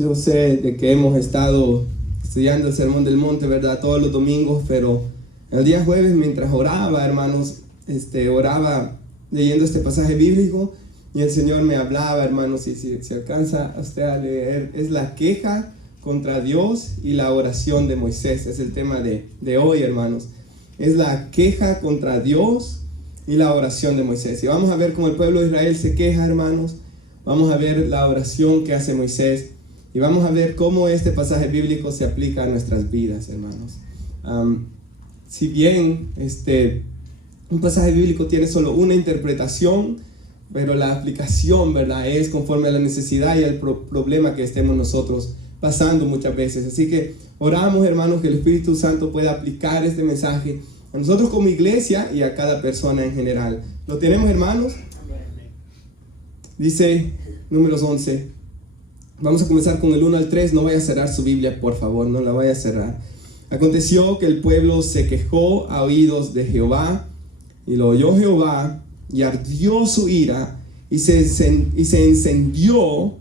yo sé de que hemos estado estudiando el Sermón del Monte, ¿verdad? Todos los domingos, pero el día jueves mientras oraba, hermanos, oraba leyendo este pasaje bíblico y el Señor me hablaba, hermanos, y si alcanza usted a leer, es la queja contra Dios y la oración de Moisés. Es el tema de hoy, hermanos. Es la queja contra Dios y la oración de Moisés. Y vamos a ver cómo el pueblo de Israel se queja, hermanos. Vamos a ver la oración que hace Moisés. Y vamos a ver cómo este pasaje bíblico se aplica a nuestras vidas, hermanos. Si bien un pasaje bíblico tiene solo una interpretación, pero la aplicación, ¿verdad?, es conforme a la necesidad y al problema que estemos nosotros pasando muchas veces. Así que oramos, hermanos, que el Espíritu Santo pueda aplicar este mensaje a nosotros como iglesia y a cada persona en general. ¿Lo tenemos, hermanos? Dice Números 11. Vamos a comenzar con el 1 al 3. No vaya a cerrar su Biblia, por favor, no la vaya a cerrar. Aconteció que el pueblo se quejó a oídos de Jehová, y lo oyó Jehová, y ardió su ira, y se encendió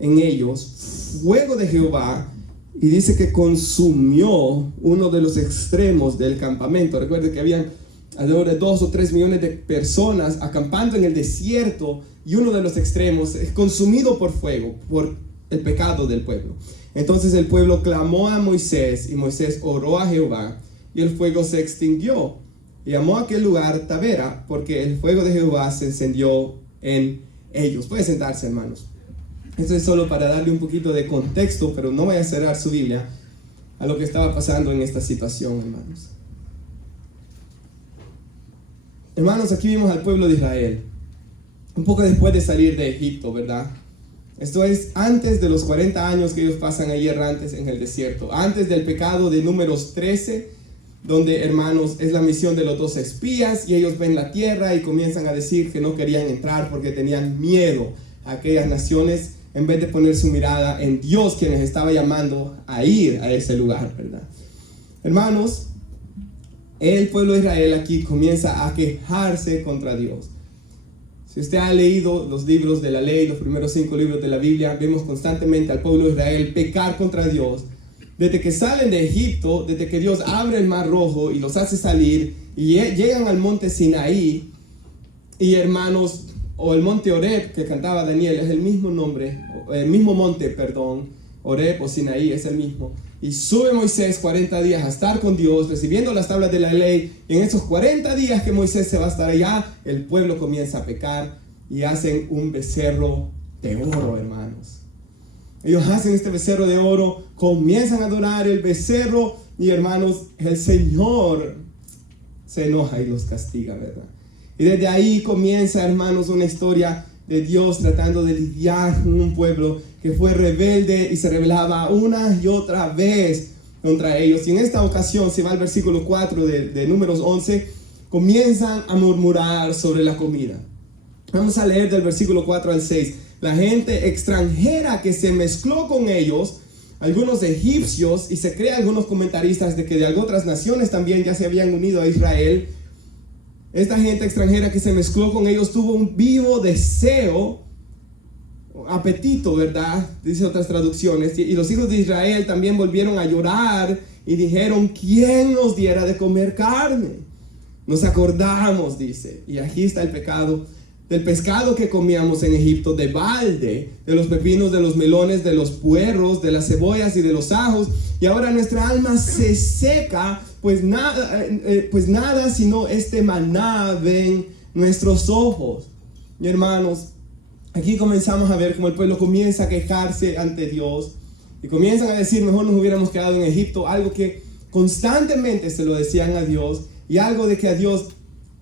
en ellos fuego de Jehová, y dice que consumió uno de los extremos del campamento. Recuerde que habían alrededor de 2 o 3 millones de personas acampando en el desierto, y uno de los extremos es consumido por fuego, por el pecado del pueblo. Entonces el pueblo clamó a Moisés, y Moisés oró a Jehová, y el fuego se extinguió. Y llamó a aquel lugar Tabera, porque el fuego de Jehová se encendió en ellos. Puede sentarse, hermanos. Esto es solo para darle un poquito de contexto, pero no vaya a cerrar su Biblia a lo que estaba pasando en esta situación, hermanos. Hermanos, aquí vimos al pueblo de Israel, un poco después de salir de Egipto, ¿verdad? Esto es antes de los 40 años que ellos pasan ahí errantes en el desierto, antes del pecado de Números 13, donde, hermanos, es la misión de los 12 espías, y ellos ven la tierra y comienzan a decir que no querían entrar porque tenían miedo a aquellas naciones, en vez de poner su mirada en Dios, quien les estaba llamando a ir a ese lugar, ¿verdad? Hermanos, el pueblo de Israel aquí comienza a quejarse contra Dios. Si usted ha leído los libros de la ley, los primeros 5 libros de la Biblia, vemos constantemente al pueblo de Israel pecar contra Dios. Desde que salen de Egipto, desde que Dios abre el mar rojo y los hace salir, y llegan al monte Sinaí, y hermanos, o el monte Horeb que cantaba Daniel, es el mismo nombre, el mismo monte, perdón, Horeb o Sinaí es el mismo. Y sube Moisés 40 días a estar con Dios, recibiendo las tablas de la ley. Y en esos 40 días que Moisés se va a estar allá, el pueblo comienza a pecar y hacen un becerro de oro, hermanos. Ellos hacen este becerro de oro, comienzan a adorar el becerro, y hermanos, el Señor se enoja y los castiga, ¿verdad? Y desde ahí comienza, hermanos, una historia de Dios tratando de lidiar con un pueblo que fue rebelde y se rebelaba una y otra vez contra ellos. Y en esta ocasión, si va al versículo 4 de Números 11, comienzan a murmurar sobre la comida. Vamos a leer del versículo 4 al 6. La gente extranjera que se mezcló con ellos, algunos egipcios, y se cree algunos comentaristas de que de otras naciones también ya se habían unido a Israel. Esta gente extranjera que se mezcló con ellos tuvo un vivo deseo, apetito, ¿verdad? Dice otras traducciones. Y los hijos de Israel también volvieron a llorar y dijeron: ¿quién nos diera de comer carne? Nos acordamos, dice, y aquí está el pecado, del pescado que comíamos en Egipto de balde, de los pepinos, de los melones, de los puerros, de las cebollas y de los ajos, y ahora nuestra alma se seca, pues nada sino este maná ven nuestros ojos. Y hermanos, aquí comenzamos a ver cómo el pueblo comienza a quejarse ante Dios, y comienzan a decir: mejor nos hubiéramos quedado en Egipto, algo que constantemente se lo decían a Dios, y algo de que a Dios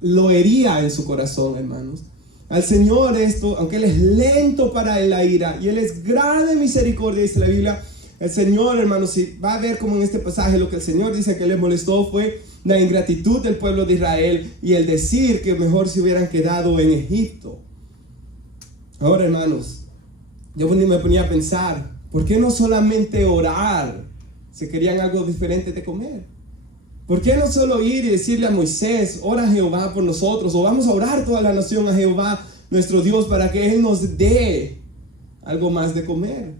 lo hería en su corazón, hermanos. Al Señor esto, aunque Él es lento para la ira y Él es grande en misericordia, dice la Biblia, el Señor, hermanos, si va a ver como en este pasaje lo que el Señor dice que le molestó fue la ingratitud del pueblo de Israel y el decir que mejor se hubieran quedado en Egipto. Ahora, hermanos, yo me ponía a pensar, ¿por qué no solamente orar si querían algo diferente de comer? ¿Por qué no solo ir y decirle a Moisés: ora a Jehová por nosotros, o vamos a orar toda la nación a Jehová nuestro Dios para que Él nos dé algo más de comer?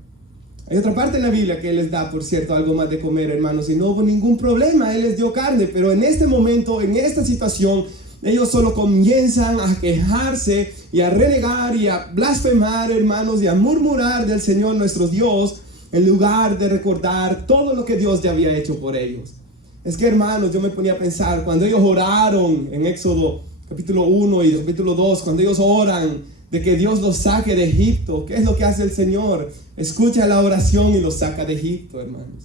Hay otra parte en la Biblia que Él les da, por cierto, algo más de comer, hermanos, y no hubo ningún problema, Él les dio carne, pero en este momento, en esta situación, ellos solo comienzan a quejarse y a renegar y a blasfemar, hermanos, y a murmurar del Señor nuestro Dios, en lugar de recordar todo lo que Dios ya había hecho por ellos. Es que, hermanos, yo me ponía a pensar, cuando ellos oraron en Éxodo capítulo 1 y capítulo 2, cuando ellos oran de que Dios los saque de Egipto, ¿qué es lo que hace el Señor? Escucha la oración y los saca de Egipto, hermanos.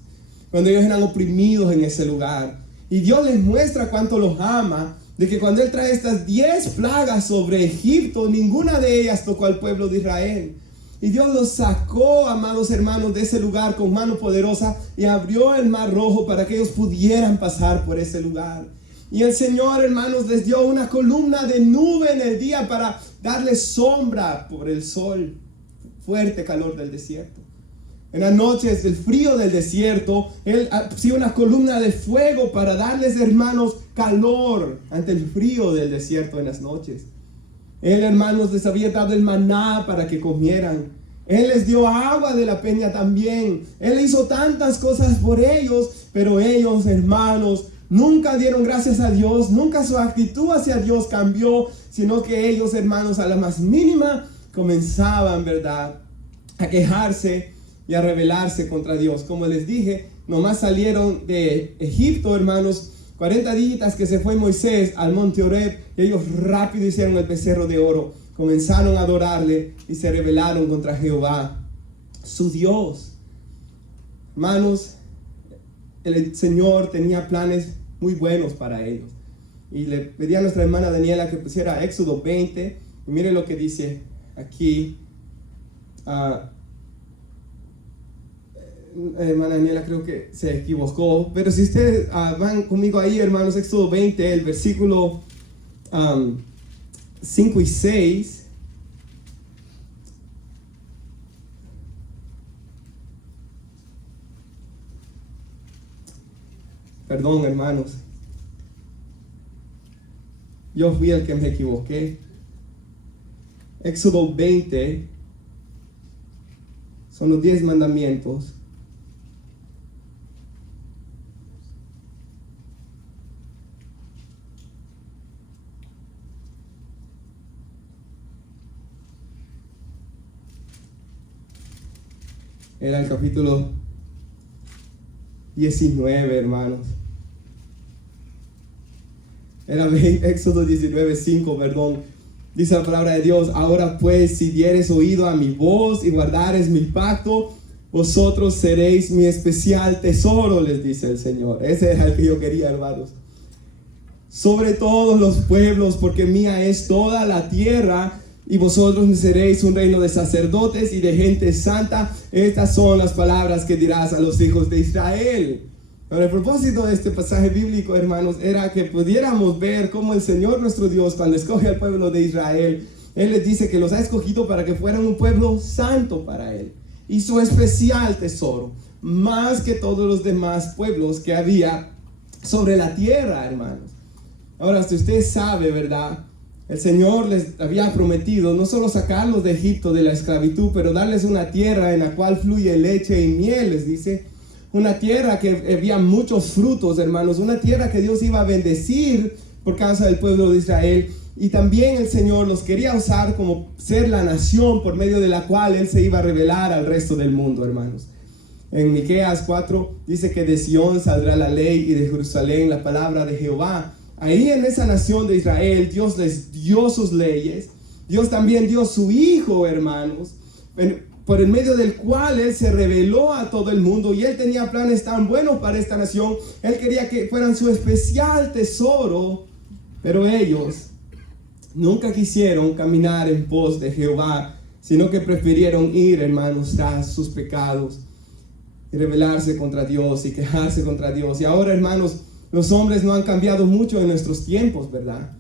Cuando ellos eran oprimidos en ese lugar. Y Dios les muestra cuánto los ama, de que cuando Él trae estas 10 plagas sobre Egipto, ninguna de ellas tocó al pueblo de Israel. Y Dios los sacó, amados hermanos, de ese lugar con mano poderosa y abrió el mar rojo para que ellos pudieran pasar por ese lugar. Y el Señor, hermanos, les dio una columna de nube en el día para darles sombra por el sol, fuerte calor del desierto. En las noches del frío del desierto, Él hacía una columna de fuego para darles, hermanos, calor ante el frío del desierto en las noches. Él, hermanos, les había dado el maná para que comieran. Él les dio agua de la peña también. Él hizo tantas cosas por ellos, pero ellos, hermanos, nunca dieron gracias a Dios, nunca su actitud hacia Dios cambió, sino que ellos, hermanos, a la más mínima comenzaban, ¿verdad?, a quejarse y a rebelarse contra Dios. Como les dije, nomás salieron de Egipto, hermanos, 40 días que se fue Moisés al monte Horeb, y ellos rápido hicieron el becerro de oro, comenzaron a adorarle y se rebelaron contra Jehová, su Dios. Hermanos, el Señor tenía planes muy buenos para ellos. Y le pedí a nuestra hermana Daniela que pusiera Éxodo 20. Y mire lo que dice aquí. Hermana Daniela creo que se equivocó. Pero si ustedes van conmigo ahí, hermanos, Éxodo 20, el versículo 5 y 6. Perdón, hermanos. Yo fui el que me equivoqué. Éxodo 20 son los 10 mandamientos. Era el capítulo 19, hermanos. Era Éxodo 19, 5, perdón. Dice la palabra de Dios: ahora pues, si dieres oído a mi voz y guardares mi pacto, vosotros seréis mi especial tesoro, les dice el Señor. Ese era el que yo quería, hermanos. Sobre todos los pueblos, porque mía es toda la tierra, y vosotros me seréis un reino de sacerdotes y de gente santa. Estas son las palabras que dirás a los hijos de Israel. Pero el propósito de este pasaje bíblico, hermanos, era que pudiéramos ver cómo el Señor nuestro Dios, cuando escoge al pueblo de Israel, Él les dice que los ha escogido para que fueran un pueblo santo para Él y su especial tesoro, más que todos los demás pueblos que había sobre la tierra, hermanos. Ahora, si usted sabe, ¿verdad?, el Señor les había prometido no solo sacarlos de Egipto, de la esclavitud, pero darles una tierra en la cual fluye leche y miel, les dice. Una tierra que había muchos frutos, hermanos. Una tierra que Dios iba a bendecir por causa del pueblo de Israel. Y también el Señor los quería usar como ser la nación por medio de la cual Él se iba a revelar al resto del mundo, hermanos. En Miqueas 4 dice que de Sión saldrá la ley y de Jerusalén la palabra de Jehová. Ahí en esa nación de Israel, Dios les dio sus leyes. Dios también dio su Hijo, hermanos, por el medio del cual Él se reveló a todo el mundo. Y Él tenía planes tan buenos para esta nación. Él quería que fueran su especial tesoro. Pero ellos nunca quisieron caminar en pos de Jehová, sino que prefirieron ir, hermanos, tras sus pecados y rebelarse contra Dios y quejarse contra Dios. Y ahora, hermanos, los hombres no han cambiado mucho en nuestros tiempos, ¿verdad?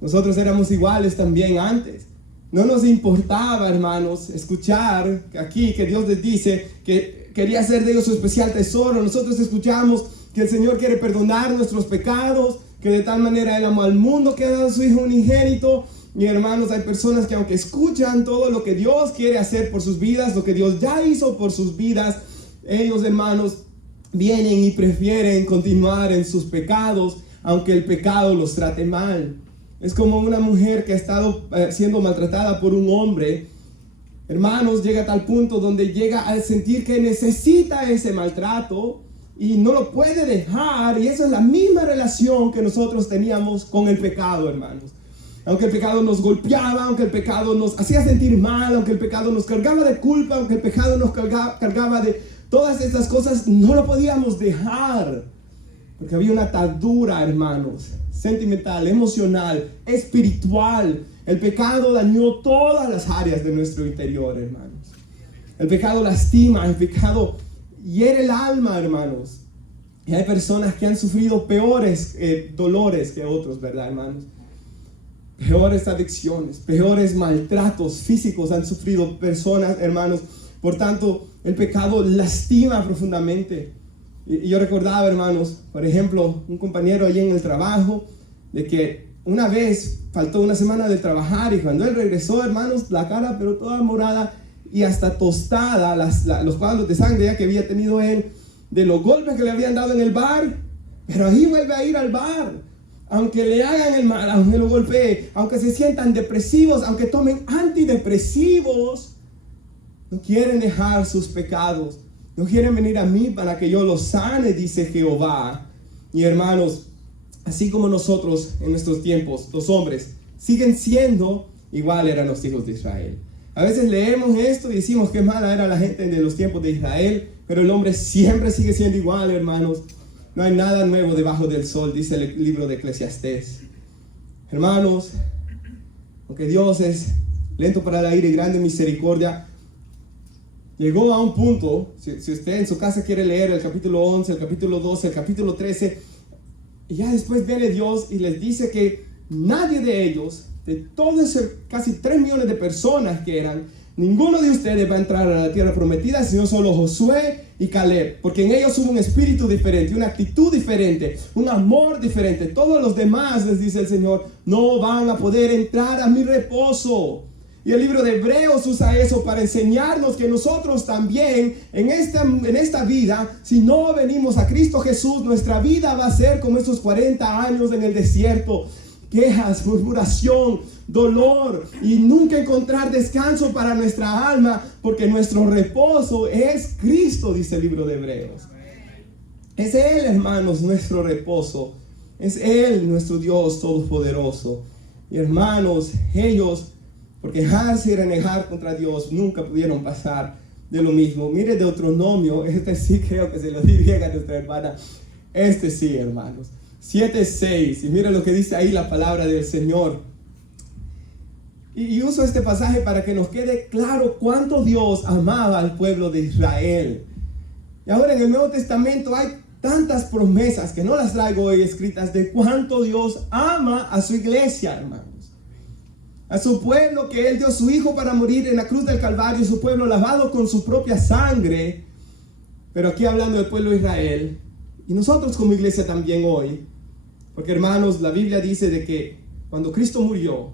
Nosotros éramos iguales también antes. No nos importaba, hermanos, escuchar aquí que Dios les dice que quería hacer de ellos su especial tesoro. Nosotros escuchamos que el Señor quiere perdonar nuestros pecados, que de tal manera Él amó al mundo que ha dado a su Hijo unigénito. Y hermanos, hay personas que aunque escuchan todo lo que Dios quiere hacer por sus vidas, lo que Dios ya hizo por sus vidas, ellos, hermanos, vienen y prefieren continuar en sus pecados, aunque el pecado los trate mal. Es como una mujer que ha estado siendo maltratada por un hombre. Hermanos, llega a tal punto donde llega a sentir que necesita ese maltrato y no lo puede dejar. Y esa es la misma relación que nosotros teníamos con el pecado, hermanos. Aunque el pecado nos golpeaba, aunque el pecado nos hacía sentir mal, aunque el pecado nos cargaba de culpa, aunque el pecado nos cargaba de todas estas cosas, no lo podíamos dejar. Porque había una atadura, hermanos, sentimental, emocional, espiritual. El pecado dañó todas las áreas de nuestro interior, hermanos. El pecado lastima, el pecado hiere el alma, hermanos. Y hay personas que han sufrido peores dolores que otros, ¿verdad, hermanos? Peores adicciones, peores maltratos físicos han sufrido personas, hermanos. Por tanto, el pecado lastima profundamente. Y yo recordaba, hermanos, por ejemplo, un compañero allí en el trabajo, de que una vez faltó una semana de trabajar y cuando él regresó, hermanos, la cara pero toda morada y hasta tostada, los coágulos de sangre ya que había tenido él, de los golpes que le habían dado en el bar, pero ahí vuelve a ir al bar. Aunque le hagan el mal, aunque lo golpeen, aunque se sientan depresivos, aunque tomen antidepresivos, no quieren dejar sus pecados. No quieren venir a mí para que yo los sane, dice Jehová. Y hermanos, así como nosotros en nuestros tiempos, los hombres, siguen siendo igual eran los hijos de Israel. A veces leemos esto y decimos que mala era la gente de los tiempos de Israel, pero el hombre siempre sigue siendo igual, hermanos. No hay nada nuevo debajo del sol, dice el libro de Eclesiastés. Hermanos, aunque Dios es lento para la ira y grande en misericordia, llegó a un punto, si usted en su casa quiere leer el capítulo 11, el capítulo 12, el capítulo 13, y ya después viene Dios y les dice que nadie de ellos, de todos casi 3 millones de personas que eran, ninguno de ustedes va a entrar a la tierra prometida, sino solo Josué y Caleb, porque en ellos hubo un espíritu diferente, una actitud diferente, un amor diferente. Todos los demás, les dice el Señor, no van a poder entrar a mi reposo. Y el libro de Hebreos usa eso para enseñarnos que nosotros también en esta vida, si no venimos a Cristo Jesús, nuestra vida va a ser como estos 40 años en el desierto. Quejas, murmuración, dolor y nunca encontrar descanso para nuestra alma, porque nuestro reposo es Cristo, dice el libro de Hebreos. Es Él, hermanos, nuestro reposo. Es Él, nuestro Dios todopoderoso. Y hermanos, ellos, por quejarse y renegar contra Dios, nunca pudieron pasar de lo mismo. Mire Deuteronomio, sí creo que se lo di bien a nuestra hermana. Sí, hermanos. 7:6, y mira lo que dice ahí la palabra del Señor. Y uso este pasaje para que nos quede claro cuánto Dios amaba al pueblo de Israel. Y ahora en el Nuevo Testamento hay tantas promesas que no las traigo hoy escritas de cuánto Dios ama a su iglesia, hermanos. A su pueblo que Él dio a su Hijo para morir en la cruz del Calvario, su pueblo lavado con su propia sangre. Pero aquí hablando del pueblo de Israel, y nosotros como iglesia también hoy, porque hermanos, la Biblia dice de que cuando Cristo murió,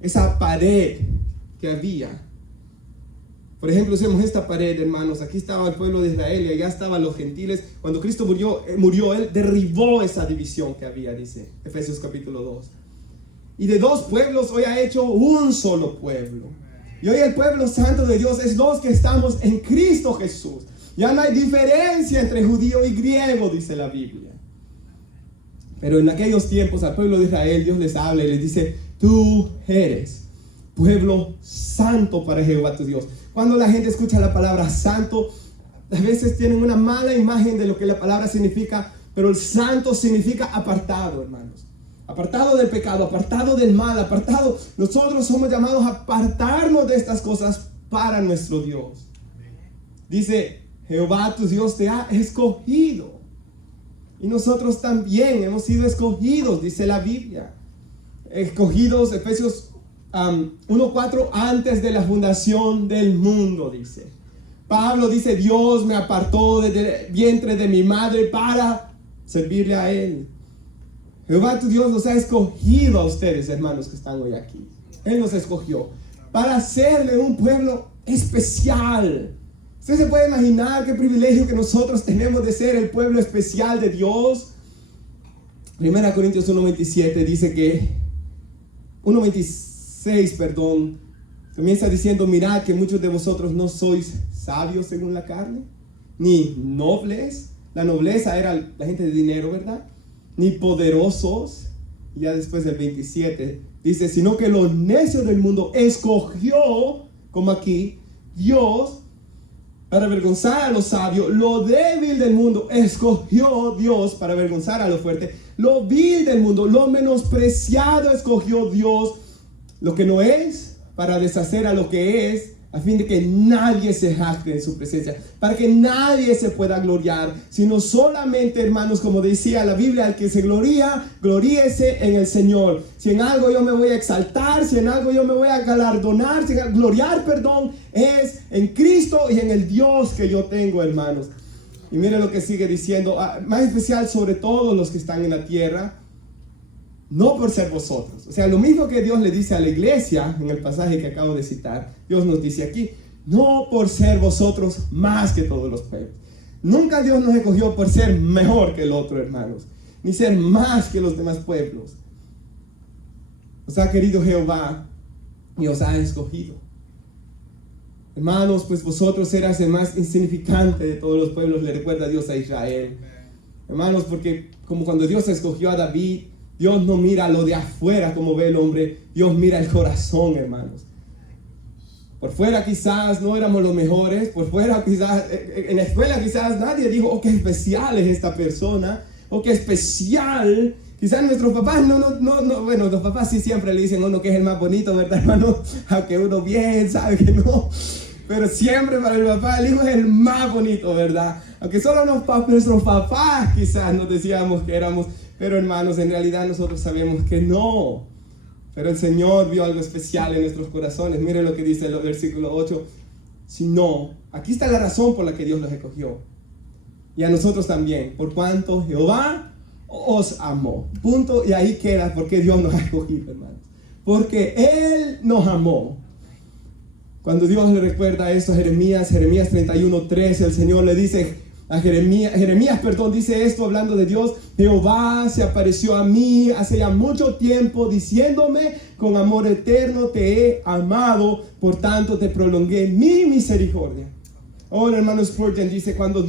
esa pared que había, por ejemplo, hacemos esta pared, hermanos, aquí estaba el pueblo de Israel y allá estaban los gentiles. Cuando Cristo murió, Él derribó esa división que había, dice Efesios capítulo 2. Y de 2 pueblos hoy ha hecho un solo pueblo. Y hoy el pueblo santo de Dios es los que estamos en Cristo Jesús. Ya no hay diferencia entre judío y griego, dice la Biblia. Pero en aquellos tiempos al pueblo de Israel Dios les habla y les dice: tú eres pueblo santo para Jehová tu Dios. Cuando la gente escucha la palabra santo, a veces tienen una mala imagen de lo que la palabra significa, pero el santo significa apartado, hermanos. Apartado del pecado, apartado del mal, apartado. Nosotros somos llamados a apartarnos de estas cosas para nuestro Dios. Dice: Jehová tu Dios te ha escogido. Y nosotros también hemos sido escogidos, dice la Biblia. Escogidos, Efesios 1:4, antes de la fundación del mundo, dice. Pablo dice: Dios me apartó desde el vientre de mi madre para servirle a Él. Jehová tu Dios nos ha escogido a ustedes, hermanos, que están hoy aquí. Él nos escogió para hacerle un pueblo especial. Usted se puede imaginar qué privilegio que nosotros tenemos de ser el pueblo especial de Dios. 1 Corintios 1:27 dice que 1:26, perdón, comienza diciendo: mirad que muchos de vosotros no sois sabios según la carne, ni nobles. La nobleza era la gente de dinero, ¿verdad? Ni poderosos. Y ya después del 27 dice: sino que los necios del mundo escogió, como aquí, Dios, para avergonzar a los sabios. Lo débil del mundo escogió Dios para avergonzar a lo fuerte. Lo vil del mundo, lo menospreciado escogió Dios, lo que no es, para deshacer a lo que es, a fin de que nadie se jacte en su presencia, para que nadie se pueda gloriar, sino solamente, hermanos, como decía la Biblia, el que se gloría, gloríese en el Señor. Si en algo yo me voy a exaltar, si en algo yo me voy a galardonar, gloriar, perdón, es en Cristo y en el Dios que yo tengo, hermanos. Y mire lo que sigue diciendo, más especial sobre todos los que están en la tierra, no por ser vosotros. O sea, lo mismo que Dios le dice a la iglesia en el pasaje que acabo de citar, Dios nos dice aquí: no por ser vosotros más que todos los pueblos. Nunca Dios nos escogió por ser mejor que el otro, hermanos, ni ser más que los demás pueblos. Os ha querido Jehová y os ha escogido. Hermanos, pues vosotros eras el más insignificante de todos los pueblos, le recuerda Dios a Israel. Hermanos, porque como cuando Dios escogió a David, Dios no mira lo de afuera como ve el hombre, Dios mira el corazón, hermanos. Por fuera quizás no éramos los mejores, por fuera quizás, en la escuela quizás nadie dijo: oh, qué especial es esta persona, oh, qué especial. Quizás nuestros papás bueno, los papás sí siempre le dicen a uno que es el más bonito, ¿verdad, hermano? Aunque uno bien sabe que no. Pero siempre para el papá el hijo es el más bonito, ¿verdad? Aunque solo nuestros papás quizás nos decíamos que éramos. Pero hermanos, en realidad nosotros sabemos que no. Pero el Señor vio algo especial en nuestros corazones. Miren lo que dice el versículo 8. Si no, aquí está la razón por la que Dios los escogió. Y a nosotros también. Por cuanto Jehová os amó. Punto. Y ahí queda porque Dios nos ha escogido, hermanos. Porque Él nos amó. Cuando Dios le recuerda esto a Jeremías 31:13, el Señor le dice a Jeremías, dice esto hablando de Dios: Jehová se apareció a mí hace ya mucho tiempo, diciéndome: con amor eterno te he amado, por tanto te prolongué mi misericordia. Oh, el hermano Spurgeon dice: cuando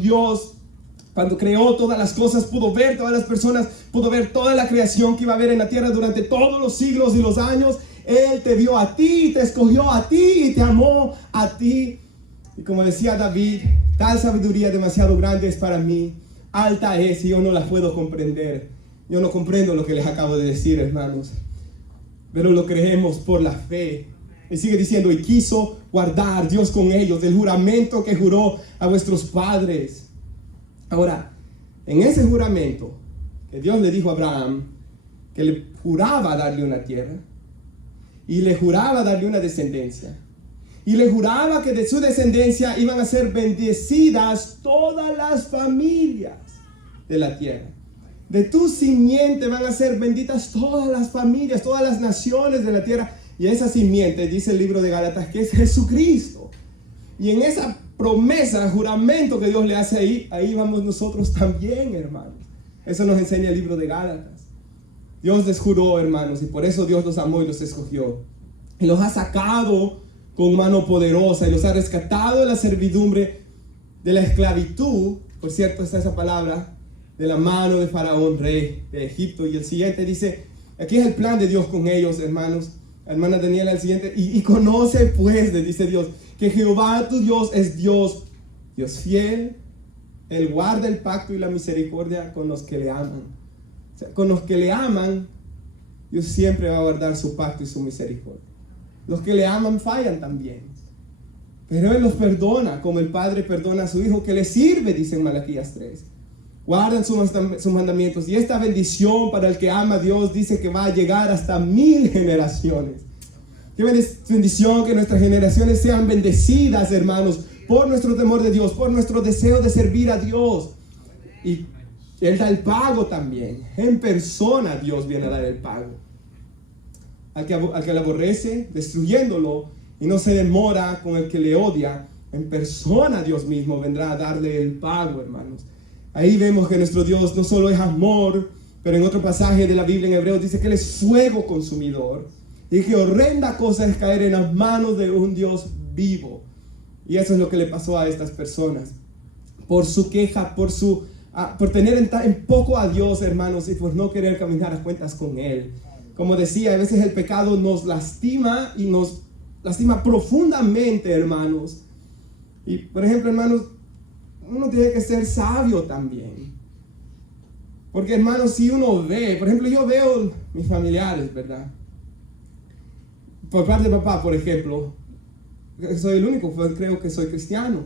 creó todas las cosas, pudo ver todas las personas, pudo ver toda la creación que iba a haber en la tierra durante todos los siglos y los años. Él te vio a ti, te escogió a ti y te amó a ti. Y como decía David: tal sabiduría demasiado grande es para mí, alta es y yo no la puedo comprender. Yo no comprendo lo que les acabo de decir, hermanos, pero lo creemos por la fe. Y sigue diciendo: y quiso guardar Dios con ellos el juramento que juró a vuestros padres. Ahora, en ese juramento que Dios le dijo a Abraham, que le juraba darle una tierra, y le juraba darle una descendencia, y le juraba que de su descendencia iban a ser bendecidas todas las familias de la tierra. De tu simiente van a ser benditas todas las familias, todas las naciones de la tierra. Y esa simiente, dice el libro de Gálatas, que es Jesucristo. Y en esa promesa, juramento que Dios le hace ahí vamos nosotros también, hermanos. Eso nos enseña el libro de Gálatas. Dios les juró, hermanos, y por eso Dios los amó y los escogió. Y los ha sacado con mano poderosa y los ha rescatado de la servidumbre, de la esclavitud. Por cierto, está esa palabra, de la mano de Faraón, rey de Egipto. Y el siguiente dice, aquí es el plan de Dios con ellos, hermanos. Hermana Daniela, el siguiente, y conoce pues, le dice Dios, que Jehová tu Dios es Dios fiel. Él guarda el pacto y la misericordia con los que le aman. O sea, con los que le aman, Dios siempre va a guardar su pacto y su misericordia. Los que le aman fallan también, pero Él los perdona, como el Padre perdona a su Hijo que le sirve, dice en Malaquías 3. Guardan sus mandamientos, y esta bendición para el que ama a Dios dice que va a llegar hasta 1000 generaciones. Qué bendición que nuestras generaciones sean bendecidas, hermanos, por nuestro temor de Dios, por nuestro deseo de servir a Dios. Y Él da el pago también. En persona Dios viene a dar el pago. al que le aborrece, destruyéndolo, y no se demora con el que le odia. En persona Dios mismo vendrá a darle el pago, hermanos. Ahí vemos que nuestro Dios no solo es amor, pero en otro pasaje de la Biblia en Hebreos dice que Él es fuego consumidor. Y que horrenda cosa es caer en las manos de un Dios vivo. Y eso es lo que le pasó a estas personas. Por su queja, por tener en poco a Dios, hermanos, y por no querer caminar a cuentas con Él. Como decía, a veces el pecado nos lastima y nos lastima profundamente, hermanos. Y por ejemplo, hermanos, uno tiene que ser sabio también. Porque, hermanos, si uno ve, por ejemplo, yo veo mis familiares, ¿verdad? Por parte de papá, por ejemplo, soy el único, creo que soy cristiano.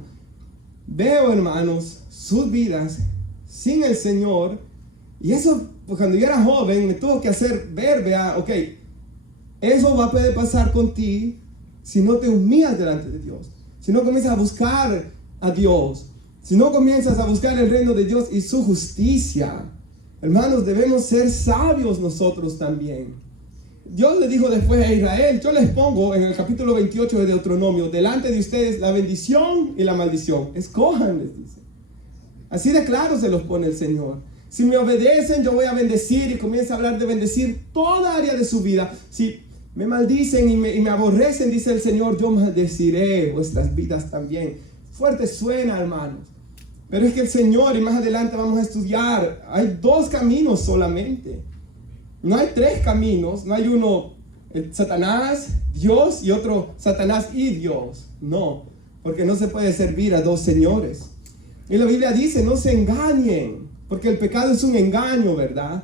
Veo, hermanos, sus vidas sin el Señor. Y eso, pues, cuando yo era joven, me tuvo que hacer ver, vea, ok, eso va a poder pasar con ti si no te humillas delante de Dios. Si no comienzas a buscar a Dios. Si no comienzas a buscar el reino de Dios y su justicia. Hermanos, debemos ser sabios nosotros también. Dios le dijo después a Israel, yo les pongo en el capítulo 28 de Deuteronomio, delante de ustedes la bendición y la maldición. Escojan, les dice. Así de claro se los pone el Señor. Si me obedecen, yo voy a bendecir, y comienza a hablar de bendecir toda área de su vida. Si me maldicen y me aborrecen, dice el Señor, yo maldeciré vuestras vidas también. Fuerte suena, hermanos. Pero es que el Señor, y más adelante vamos a estudiar, hay dos caminos solamente. No hay tres caminos, no hay uno, Satanás, Dios, y otro, Satanás y Dios. No, porque no se puede servir a dos señores. Y la Biblia dice, no se engañen, porque el pecado es un engaño, ¿verdad?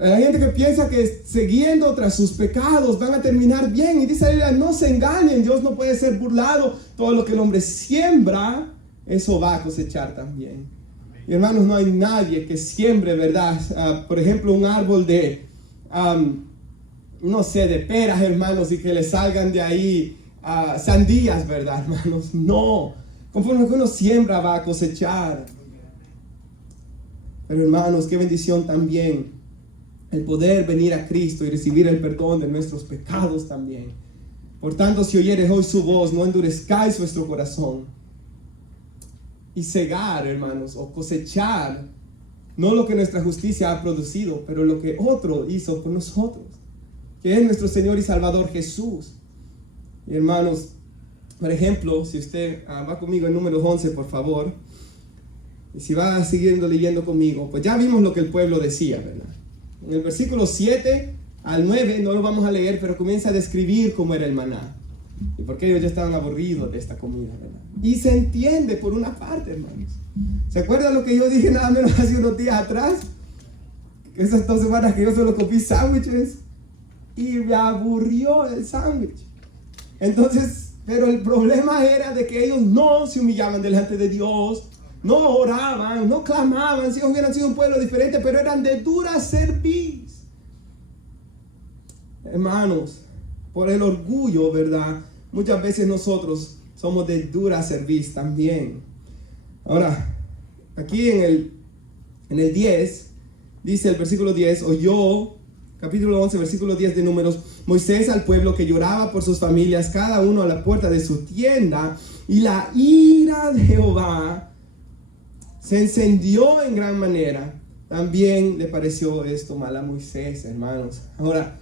Hay gente que piensa que siguiendo tras sus pecados van a terminar bien. Y dice la Biblia, no se engañen, Dios no puede ser burlado. Todo lo que el hombre siembra, eso va a cosechar también. Y hermanos, no hay nadie que siembre, ¿verdad? Por ejemplo, un árbol de, no sé, de peras, hermanos, y que le salgan de ahí sandías, ¿verdad, hermanos? No. Conforme que uno siembra, va a cosechar. Pero hermanos, qué bendición también el poder venir a Cristo y recibir el perdón de nuestros pecados también. Por tanto, si oyeres hoy su voz, no endurezcáis vuestro corazón. Y cegar, hermanos, o cosechar, no lo que nuestra justicia ha producido, pero lo que otro hizo por nosotros, que es nuestro Señor y Salvador Jesús. Y hermanos, por ejemplo, si usted va conmigo en Números 11, por favor, y si va siguiendo leyendo conmigo, pues ya vimos lo que el pueblo decía, ¿verdad? En el versículo 7 al 9, no lo vamos a leer, pero comienza a describir cómo era el maná. Y porque ellos ya estaban aburridos de esta comida, ¿verdad? Y se entiende por una parte, hermanos. ¿Se acuerdan lo que yo dije nada menos hace unos días atrás? Esas 2 semanas que yo solo comí sándwiches y me aburrió el sándwich. Entonces, pero el problema era de que ellos no se humillaban delante de Dios, no oraban, no clamaban, si hubieran sido un pueblo diferente, pero eran de dura cerviz. Hermanos, por el orgullo, ¿verdad? Muchas veces nosotros somos de dura cerviz también. Ahora, aquí en el 10, dice el versículo 10, oyó, capítulo 11, versículo 10 de Números, Moisés al pueblo que lloraba por sus familias, cada uno a la puerta de su tienda, y la ira de Jehová se encendió en gran manera. También le pareció esto mal a Moisés, hermanos. Ahora,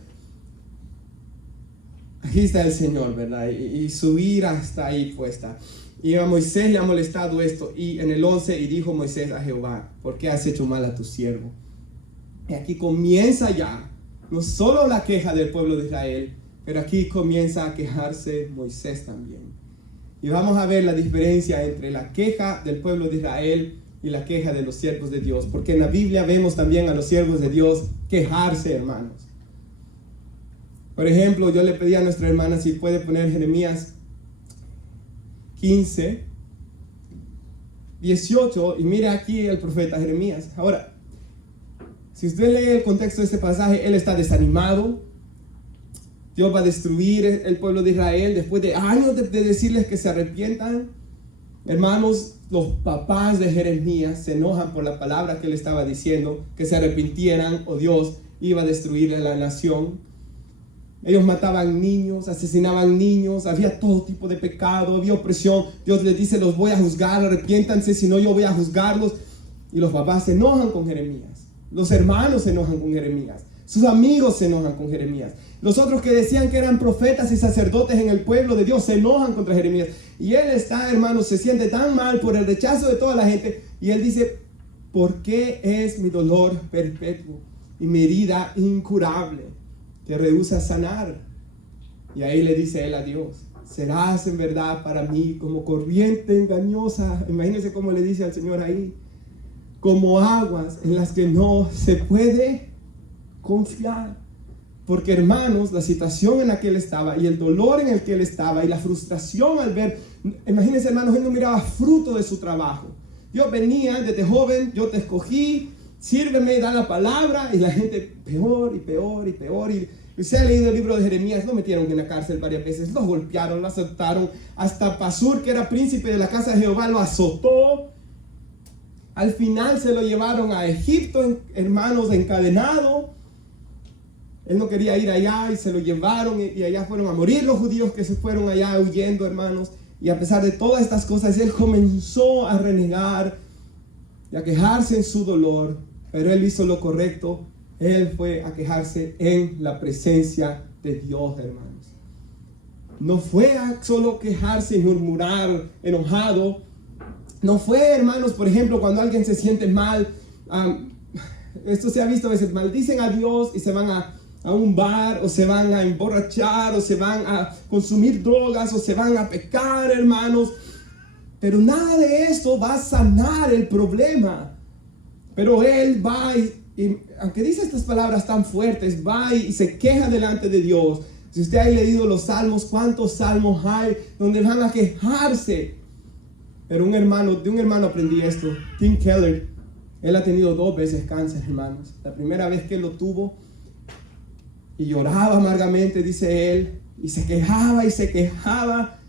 aquí está el Señor, ¿verdad? Y su ira está ahí puesta. Y a Moisés le ha molestado esto. Y en el 11, y dijo Moisés a Jehová, ¿por qué has hecho mal a tu siervo? Y aquí comienza ya, no solo la queja del pueblo de Israel, pero aquí comienza a quejarse Moisés también. Y vamos a ver la diferencia entre la queja del pueblo de Israel y la queja de los siervos de Dios. Porque en la Biblia vemos también a los siervos de Dios quejarse, hermanos. Por ejemplo, yo le pedí a nuestra hermana si puede poner Jeremías 15, 18, y mire aquí el profeta Jeremías. Ahora, si usted lee el contexto de este pasaje, él está desanimado. Dios va a destruir el pueblo de Israel después de años de decirles que se arrepientan. Hermanos, los papás de Jeremías se enojan por la palabra que él estaba diciendo, que se arrepintieran o Dios iba a destruir a la nación. Ellos mataban niños, asesinaban niños, había todo tipo de pecado, había opresión. Dios les dice, los voy a juzgar, arrepiéntanse, si no yo voy a juzgarlos. Y los papás se enojan con Jeremías. Los hermanos se enojan con Jeremías. Sus amigos se enojan con Jeremías. Los otros que decían que eran profetas y sacerdotes en el pueblo de Dios se enojan contra Jeremías. Y él está, hermanos, se siente tan mal por el rechazo de toda la gente. Y él dice, ¿por qué es mi dolor perpetuo y mi herida incurable que rehúsa sanar? Y ahí le dice él a Dios, serás en verdad para mí como corriente engañosa. Imagínense cómo le dice al Señor ahí, como aguas en las que no se puede confiar. Porque hermanos, la situación en la que él estaba y el dolor en el que él estaba y la frustración al ver, imagínense hermanos, él no miraba fruto de su trabajo. Dios venía desde joven, yo te escogí, sírveme, da la palabra, y la gente peor y peor y peor. Y usted ha leído el libro de Jeremías, lo metieron en la cárcel varias veces, lo golpearon, lo azotaron, hasta Pasur, que era príncipe de la casa de Jehová, lo azotó. Al final se lo llevaron a Egipto, hermanos, encadenado. Él no quería ir allá y se lo llevaron y allá fueron a morir los judíos que se fueron allá huyendo, hermanos. Y a pesar de todas estas cosas, él comenzó a renegar y a quejarse en su dolor. Pero él hizo lo correcto. Él fue a quejarse en la presencia de Dios, hermanos. No fue a solo quejarse y murmurar enojado. No fue, hermanos, por ejemplo, cuando alguien se siente mal, esto se ha visto a veces, maldicen a Dios y se van a un bar, o se van a emborrachar, o se van a consumir drogas, o se van a pecar, hermanos. Pero nada de esto va a sanar el problema. Pero él va y aunque dice estas palabras tan fuertes, va y se queja delante de Dios. Si usted ha leído los salmos, ¿cuántos salmos hay donde van a quejarse? Pero de un hermano aprendí esto. Tim Keller, él ha tenido 2 veces cáncer, hermanos. La primera vez que él lo tuvo, y lloraba amargamente, dice él, y se quejaba y se quejaba.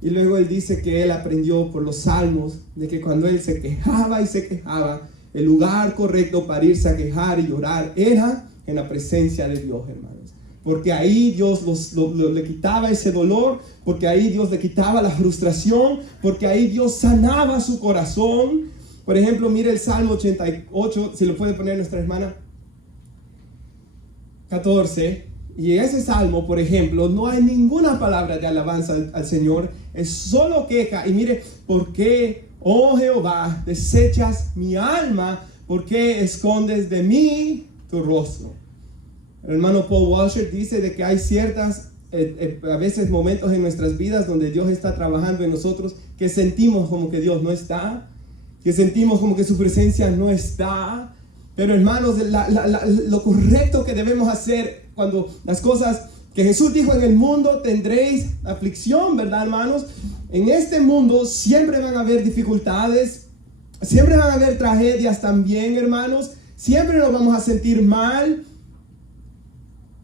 Y luego él dice que él aprendió por los salmos, de que cuando él se quejaba y se quejaba, el lugar correcto para irse a quejar y llorar era en la presencia de Dios, hermanos. Porque ahí Dios le quitaba ese dolor, porque ahí Dios le quitaba la frustración, porque ahí Dios sanaba su corazón. Por ejemplo, mire el Salmo 88, si lo puede poner nuestra hermana, 14. Y ese salmo, por ejemplo, no hay ninguna palabra de alabanza al Señor, es solo queja. Y mire, ¿por qué, oh Jehová, desechas mi alma? ¿Por qué escondes de mí tu rostro? El hermano Paul Washer dice de que hay ciertas, a veces momentos en nuestras vidas donde Dios está trabajando en nosotros, que sentimos como que Dios no está, que sentimos como que su presencia no está. Pero hermanos, lo correcto que debemos hacer cuando las cosas que Jesús dijo, en el mundo tendréis aflicción, ¿verdad, hermanos? En este mundo siempre van a haber dificultades, siempre van a haber tragedias también, hermanos. Siempre nos vamos a sentir mal.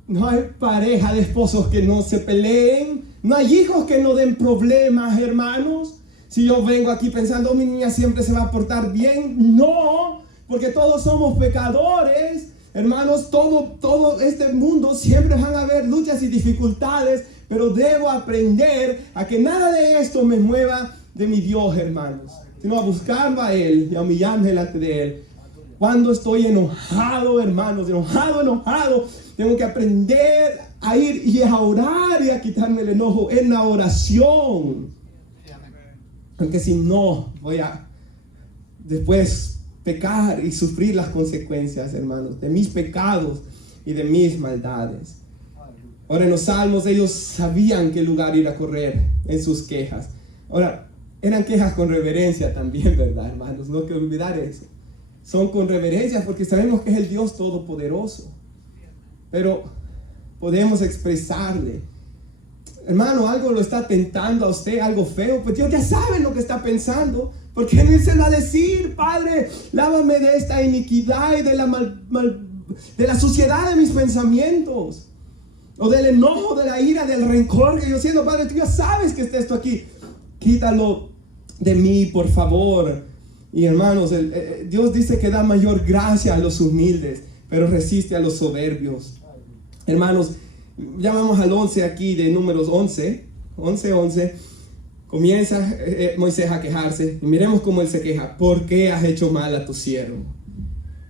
No hay pareja de esposos que no se peleen. No hay hijos que no den problemas, hermanos. Si yo vengo aquí pensando, mi niña siempre se va a portar bien, no, porque todos somos pecadores, hermanos. Todo este mundo siempre van a haber luchas y dificultades, pero debo aprender a que nada de esto me mueva de mi Dios, hermanos, sino a buscarlo a Él y a humillarme delante de Él. Cuando estoy enojado, hermanos, enojado, tengo que aprender a ir y a orar y a quitarme el enojo en la oración. Porque si no, voy a después pecar y sufrir las consecuencias, hermanos, de mis pecados y de mis maldades. Ahora, en los salmos ellos sabían qué lugar ir a correr en sus quejas. Ahora, eran quejas con reverencia también, ¿verdad, hermanos? No hay que olvidar eso. Son con reverencia porque sabemos que es el Dios Todopoderoso. Pero podemos expresarle, hermano, algo lo está tentando a usted, algo feo, pues Dios ya sabe lo que está pensando, porque Él se va a decir, Padre, lávame de esta iniquidad y de la suciedad de mis pensamientos, o del enojo, de la ira, del rencor que yo siento. Padre, tú ya sabes que está esto aquí, quítalo de mí, por favor. Y hermanos, Dios dice que da mayor gracia a los humildes, pero resiste a los soberbios. Hermanos, Llamamos al 11 aquí de Números 11. Comienza Moisés a quejarse. Y miremos cómo él se queja. ¿Por qué has hecho mal a tu siervo?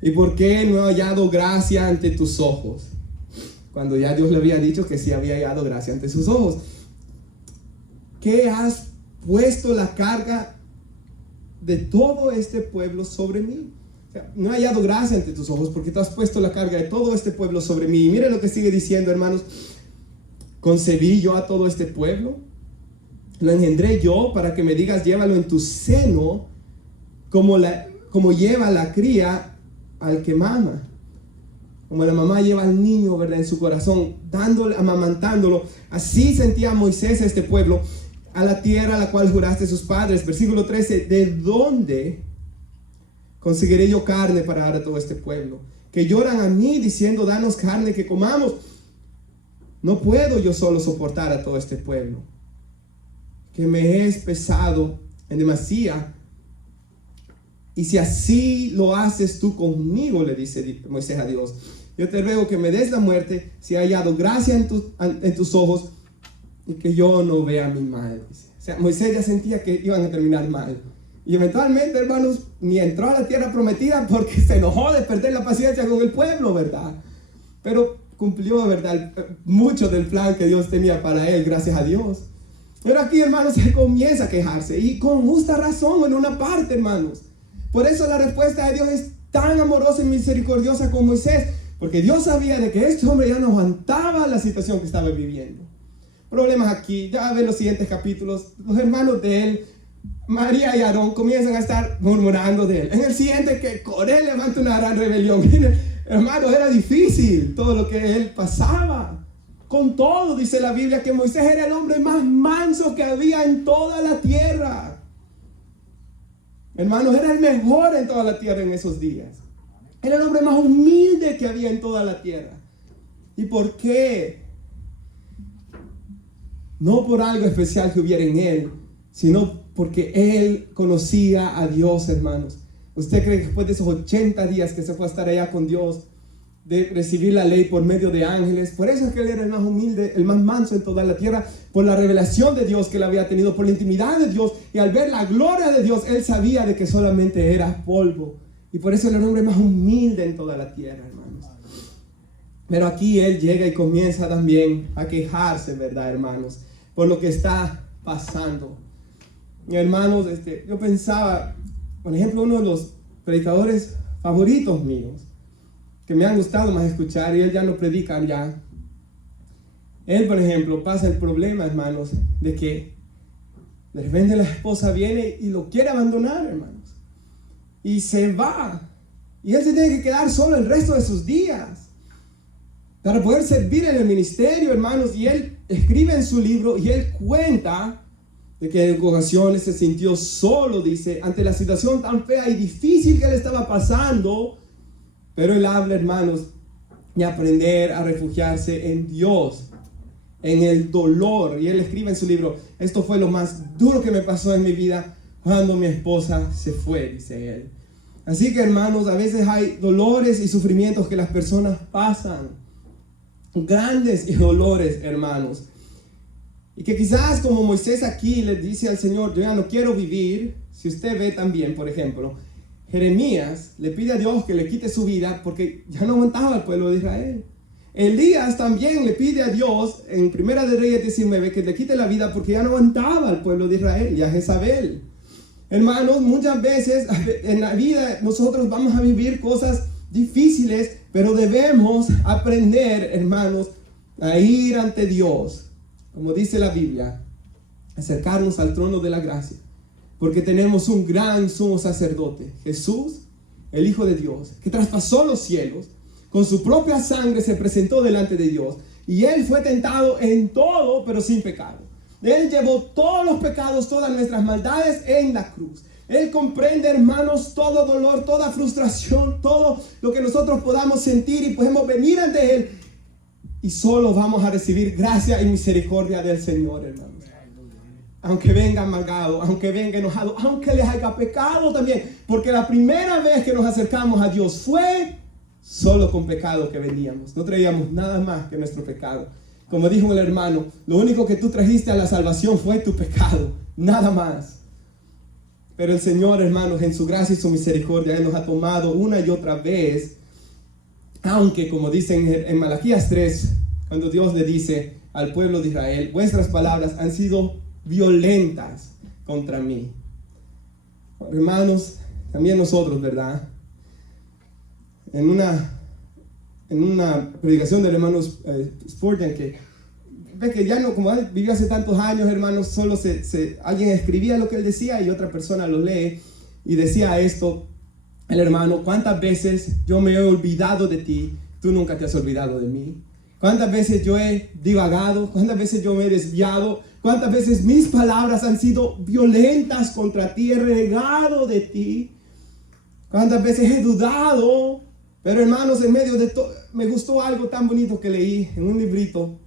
¿Y por qué no he hallado gracia ante tus ojos? Cuando ya Dios le había dicho que sí había hallado gracia ante sus ojos. ¿Qué has puesto la carga de todo este pueblo sobre mí? O sea, no he hallado gracia ante tus ojos porque tú has puesto la carga de todo este pueblo sobre mí. Y miren lo que sigue diciendo, hermanos. ¿Concebí yo a todo este pueblo? ¿Lo engendré yo para que me digas, llévalo en tu seno como lleva la cría al que mama? Como la mamá lleva al niño, ¿verdad?, en su corazón, amamantándolo. Así sentía Moisés a este pueblo, a la tierra a la cual juraste sus padres. Versículo 13, ¿de dónde conseguiré yo carne para dar a todo este pueblo? Que lloran a mí diciendo, danos carne que comamos. No puedo yo solo soportar a todo este pueblo, que me es pesado en demasía. Y si así lo haces tú conmigo, le dice Moisés a Dios, yo te ruego que me des la muerte si he hallado gracia en tus ojos y que yo no vea mi mal. O sea, Moisés ya sentía que iban a terminar mal. Y eventualmente, hermanos, ni entró a la tierra prometida porque se enojó de perder la paciencia con el pueblo, ¿verdad? Pero cumplió, ¿verdad?, mucho del plan que Dios tenía para él, gracias a Dios. Pero aquí, hermanos, se comienza a quejarse. Y con justa razón en una parte, hermanos. Por eso la respuesta de Dios es tan amorosa y misericordiosa con Moisés. Porque Dios sabía de que este hombre ya no aguantaba la situación que estaba viviendo. Problemas aquí, ya ven los siguientes capítulos. Los hermanos de él, María y Aarón, comienzan a estar murmurando de él. En el siguiente, que Coré levanta una gran rebelión. Hermanos, era difícil todo lo que él pasaba. Con todo, dice la Biblia, que Moisés era el hombre más manso que había en toda la tierra. Hermanos, era el mejor en toda la tierra en esos días. Era el hombre más humilde que había en toda la tierra. ¿Y por qué? No por algo especial que hubiera en él, sino porque él conocía a Dios, hermanos. ¿Usted cree que después de esos 80 días que se fue a estar allá con Dios, de recibir la ley por medio de ángeles, por eso es que él era el más humilde, el más manso en toda la tierra, por la revelación de Dios que él había tenido, por la intimidad de Dios, y al ver la gloria de Dios, él sabía de que solamente era polvo, y por eso era el hombre más humilde en toda la tierra, hermanos. Pero aquí él llega y comienza también a quejarse, ¿verdad, hermanos?, por lo que está pasando. Y hermanos, yo pensaba, por ejemplo, uno de los predicadores favoritos míos, que me han gustado más escuchar, y él ya no predica ya. Él, por ejemplo, pasa el problema, hermanos, de que de repente la esposa viene y lo quiere abandonar, hermanos, y se va, y él se tiene que quedar solo el resto de sus días para poder servir en el ministerio, hermanos. Y él escribe en su libro y él cuenta de que en ocasiones se sintió solo, dice, ante la situación tan fea y difícil que él estaba pasando. Pero él habla, hermanos, de aprender a refugiarse en Dios, en el dolor. Y él escribe en su libro, esto fue lo más duro que me pasó en mi vida cuando mi esposa se fue, dice él. Así que, hermanos, a veces hay dolores y sufrimientos que las personas pasan. Grandes y dolores, hermanos. Y que quizás como Moisés aquí le dice al Señor, yo ya no quiero vivir. Si usted ve también, por ejemplo, Jeremías le pide a Dios que le quite su vida porque ya no aguantaba al pueblo de Israel. Elías también le pide a Dios en Primera de Reyes 19 que le quite la vida porque ya no aguantaba al pueblo de Israel y a Jezabel. Hermanos, muchas veces en la vida nosotros vamos a vivir cosas difíciles, pero debemos aprender, hermanos, a ir ante Dios, como dice la Biblia, acercarnos al trono de la gracia. Porque tenemos un gran sumo sacerdote, Jesús, el Hijo de Dios, que traspasó los cielos, con su propia sangre se presentó delante de Dios. Y Él fue tentado en todo, pero sin pecado. Él llevó todos los pecados, todas nuestras maldades en la cruz. Él comprende, hermanos, todo dolor, toda frustración, todo lo que nosotros podamos sentir y podemos venir ante Él. Y solo vamos a recibir gracia y misericordia del Señor, hermanos. Aunque venga amargado, aunque venga enojado, aunque les haya pecado también. Porque la primera vez que nos acercamos a Dios fue solo con pecado que veníamos. No traíamos nada más que nuestro pecado. como dijo el hermano, lo único que tú trajiste a la salvación fue tu pecado, nada más. Pero el Señor, hermanos, en su gracia y su misericordia, Él nos ha tomado una y otra vez, aunque como dicen en Malaquías 3, cuando Dios le dice al pueblo de Israel, vuestras palabras han sido violentas contra mí. Hermanos, también nosotros, ¿verdad? En una predicación del hermano Spurgeon, que ve que ya no, como él vivió hace tantos años, hermanos, solo alguien escribía lo que él decía y otra persona lo lee, y decía esto, el hermano: ¿cuántas veces yo me he olvidado de ti? Tú nunca te has olvidado de mí. ¿Cuántas veces yo he divagado? ¿Cuántas veces yo me he desviado? ¿Cuántas veces mis palabras han sido violentas contra ti? He renegado de ti. ¿Cuántas veces he dudado? Pero hermanos, en medio de todo, me gustó algo tan bonito que leí en un librito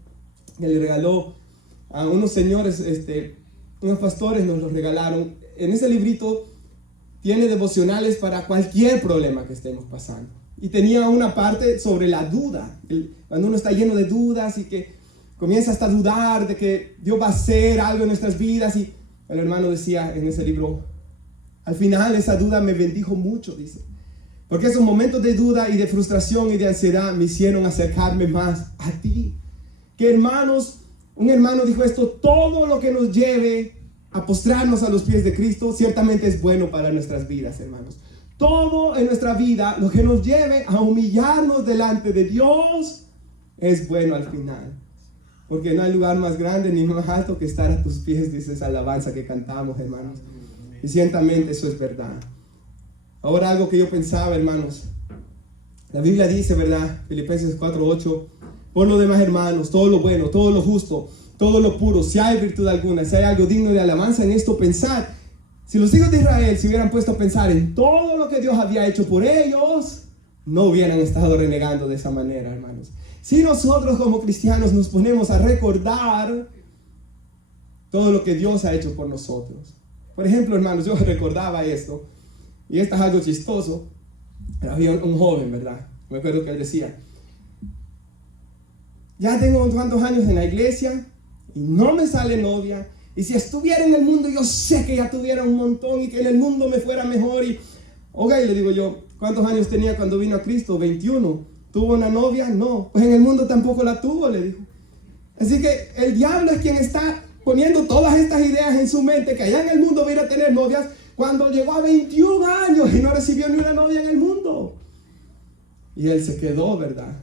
que le regaló a unos señores, unos pastores nos lo regalaron. En ese librito tiene devocionales para cualquier problema que estemos pasando. Y tenía una parte sobre la duda. Cuando uno está lleno de dudas y que comienza hasta a dudar de que Dios va a hacer algo en nuestras vidas. Y el hermano decía en ese libro, al final esa duda me bendijo mucho, dice. Porque esos momentos de duda y de frustración y de ansiedad me hicieron acercarme más a ti. Que hermanos, un hermano dijo esto: todo lo que nos lleve a postrarnos a los pies de Cristo ciertamente es bueno para nuestras vidas, hermanos. Todo en nuestra vida, lo que nos lleve a humillarnos delante de Dios, es bueno al final. Porque no hay lugar más grande ni más alto que estar a tus pies, dice esa alabanza que cantamos, hermanos. Y ciertamente eso es verdad. Ahora algo que yo pensaba, hermanos. La Biblia dice, ¿verdad? Filipenses 4:8. Por lo demás, hermanos, todo lo bueno, todo lo justo, todo lo puro, si hay virtud alguna, si hay algo digno de alabanza, en esto pensad. Si los hijos de Israel se hubieran puesto a pensar en todo lo que Dios había hecho por ellos, no hubieran estado renegando de esa manera, hermanos. Si nosotros como cristianos nos ponemos a recordar todo lo que Dios ha hecho por nosotros. Por ejemplo, hermanos, yo recordaba esto, y esto es algo chistoso. Había un joven, ¿verdad? Me acuerdo que él decía: ya tengo cuantos años en la iglesia y no me sale novia. Y si estuviera en el mundo, yo sé que ya tuviera un montón y que en el mundo me fuera mejor. Y le digo yo, ¿cuántos años tenía cuando vino a Cristo? 21. ¿Tuvo una novia? No. Pues en el mundo tampoco la tuvo, le dijo. Así que el diablo es quien está poniendo todas estas ideas en su mente, que allá en el mundo va a ir a tener novias, cuando llegó a 21 años y no recibió ni una novia en el mundo. Y él se quedó, ¿verdad?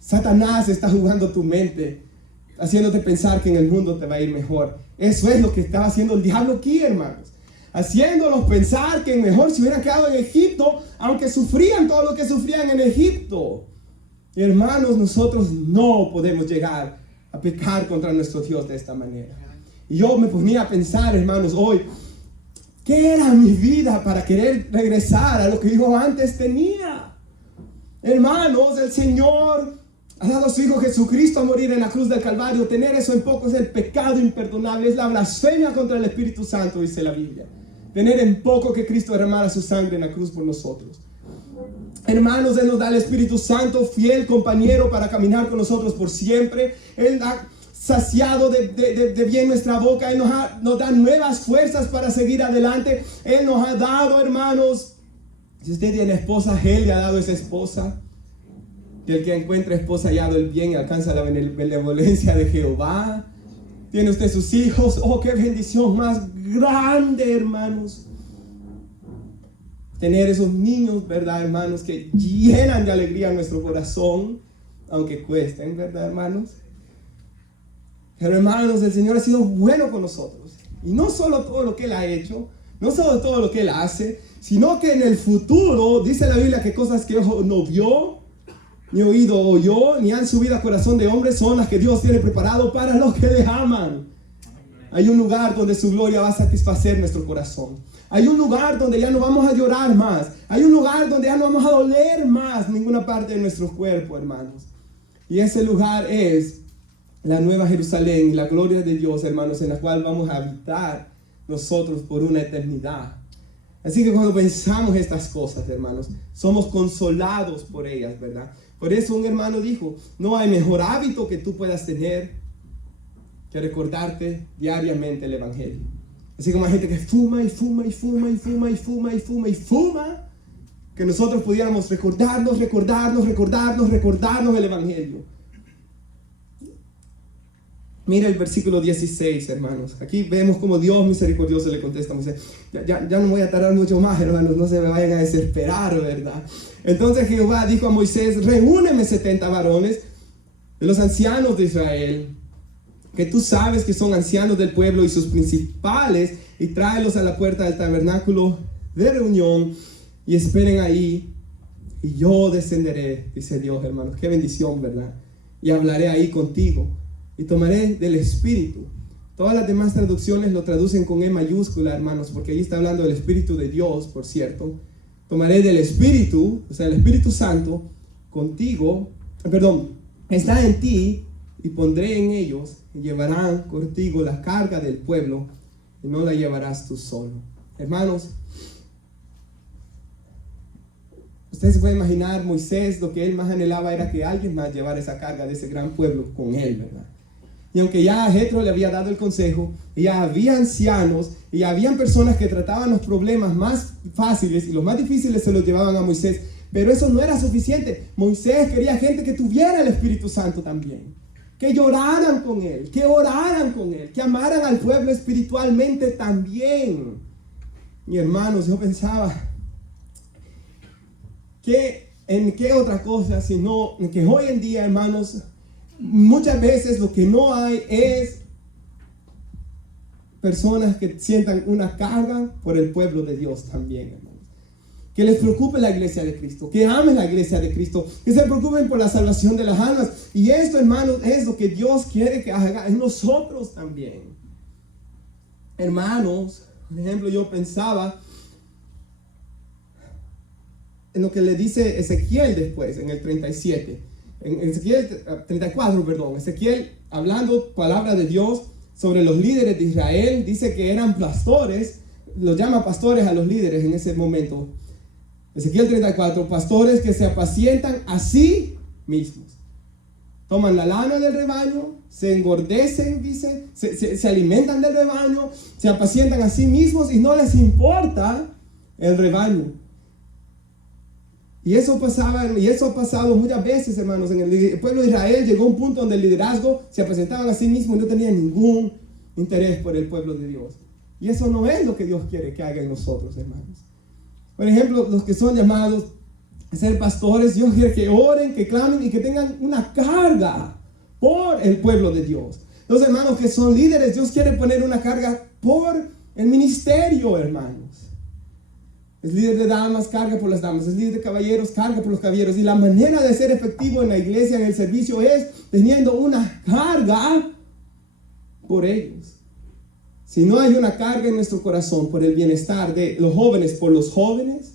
Satanás está jugando tu mente, haciéndote pensar que en el mundo te va a ir mejor. Eso es lo que estaba haciendo el diablo aquí, hermanos. Haciéndolos pensar que mejor se hubieran quedado en Egipto, aunque sufrían todo lo que sufrían en Egipto. Y hermanos, nosotros no podemos llegar a pecar contra nuestro Dios de esta manera. Y yo me ponía a pensar, hermanos, hoy, ¿qué era mi vida para querer regresar a lo que yo antes tenía? Hermanos, el Señor ha dado a su Hijo Jesucristo a morir en la cruz del Calvario. Tener eso en poco es el pecado imperdonable, es la blasfemia contra el Espíritu Santo, dice la Biblia. Tener en poco que Cristo derramara su sangre en la cruz por nosotros. Hermanos, Él nos da el Espíritu Santo, fiel compañero para caminar con nosotros por siempre. Él ha saciado de bien nuestra boca. Él nos da nuevas fuerzas para seguir adelante. Él nos ha dado, hermanos, si usted tiene esposa, Él le ha dado esa esposa. Que el que encuentra esposa hallado el bien y alcanza la benevolencia de Jehová. Tiene usted sus hijos. Oh, qué bendición más grande, hermanos. Tener esos niños, ¿verdad, hermanos? Que llenan de alegría nuestro corazón, aunque cuesten, ¿verdad, hermanos? Pero, hermanos, el Señor ha sido bueno con nosotros. Y no solo todo lo que Él ha hecho, no solo todo lo que Él hace, sino que en el futuro, dice la Biblia, que cosas que ojo no vio, ni oído oyó, ni han subido a corazón de hombre, son las que Dios tiene preparado para los que le aman. Hay un lugar donde su gloria va a satisfacer nuestro corazón. Hay un lugar donde ya no vamos a llorar más. Hay un lugar donde ya no vamos a doler más ninguna parte de nuestro cuerpo, hermanos. Y ese lugar es la Nueva Jerusalén, la gloria de Dios, hermanos, en la cual vamos a habitar nosotros por una eternidad. Así que cuando pensamos estas cosas, hermanos, somos consolados por ellas, ¿verdad? Por eso un hermano dijo, no hay mejor hábito que tú puedas tener que recordarte diariamente el Evangelio. Así como hay gente que fuma y fuma y fuma y fuma y fuma y fuma y fuma, que nosotros pudiéramos recordarnos el Evangelio. Mira el versículo 16, hermanos. Aquí vemos como Dios misericordioso le contesta a Moisés. Ya no voy a tardar mucho más, hermanos, no se me vayan a desesperar, ¿verdad? Entonces Jehová dijo a Moisés, reúneme 70 varones de los ancianos de Israel, que tú sabes que son ancianos del pueblo y sus principales, y tráelos a la puerta del tabernáculo de reunión y esperen ahí, y yo descenderé, dice Dios, hermanos. Qué bendición, ¿verdad? Y hablaré ahí contigo. Y tomaré del Espíritu. Todas las demás traducciones lo traducen con E mayúscula, hermanos, porque ahí está hablando del Espíritu de Dios, por cierto. Tomaré del Espíritu, o sea, el Espíritu Santo, contigo, está en ti, y pondré en ellos, y llevarán contigo la carga del pueblo, y no la llevarás tú solo. Hermanos, usted se puede imaginar, Moisés, lo que él más anhelaba era que alguien más llevara esa carga de ese gran pueblo con él, ¿verdad? Y aunque ya a Jetro le había dado el consejo, y ya había ancianos, y ya habían personas que trataban los problemas más fáciles y los más difíciles se los llevaban a Moisés, pero eso no era suficiente. Moisés quería gente que tuviera el Espíritu Santo también, que lloraran con él, que oraran con él, que amaran al pueblo espiritualmente también. Y hermanos, yo pensaba, ¿en qué otra cosa sino en que hoy en día, hermanos, muchas veces lo que no hay es personas que sientan una carga por el pueblo de Dios también, hermanos? Que les preocupe la iglesia de Cristo, que amen la iglesia de Cristo, que se preocupen por la salvación de las almas. Y esto, hermanos, es lo que Dios quiere que haga en nosotros también. Hermanos, por ejemplo, yo pensaba en lo que le dice Ezequiel después, en el 37. En Ezequiel 34, Ezequiel, hablando palabra de Dios sobre los líderes de Israel, dice que eran pastores, los llama pastores a los líderes en ese momento. Ezequiel 34, pastores que se apacientan a sí mismos. Toman la lana del rebaño, se engordecen, dice, se alimentan del rebaño, se apacientan a sí mismos y no les importa el rebaño. Y eso ha pasado muchas veces, hermanos. En el pueblo de Israel llegó un punto donde el liderazgo se presentaban a sí mismo y no tenían ningún interés por el pueblo de Dios. Y eso no es lo que Dios quiere que haga en nosotros, hermanos. Por ejemplo, los que son llamados a ser pastores, Dios quiere que oren, que clamen y que tengan una carga por el pueblo de Dios. Los hermanos que son líderes, Dios quiere poner una carga por el ministerio, hermanos. Es líder de damas, carga por las damas. Es líder de caballeros, carga por los caballeros. Y la manera de ser efectivo en la iglesia, en el servicio, es teniendo una carga por ellos. Si no hay una carga en nuestro corazón por el bienestar de los jóvenes, por los jóvenes,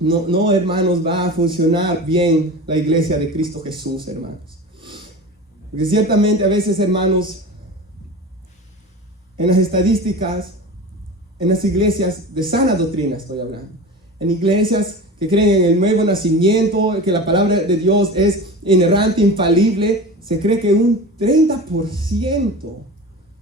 no, hermanos, va a funcionar bien la iglesia de Cristo Jesús, hermanos. Porque ciertamente a veces, hermanos, en las estadísticas, en las iglesias de sana doctrina estoy hablando, en iglesias que creen en el nuevo nacimiento, que la palabra de Dios es inerrante, infalible, se cree que un 30%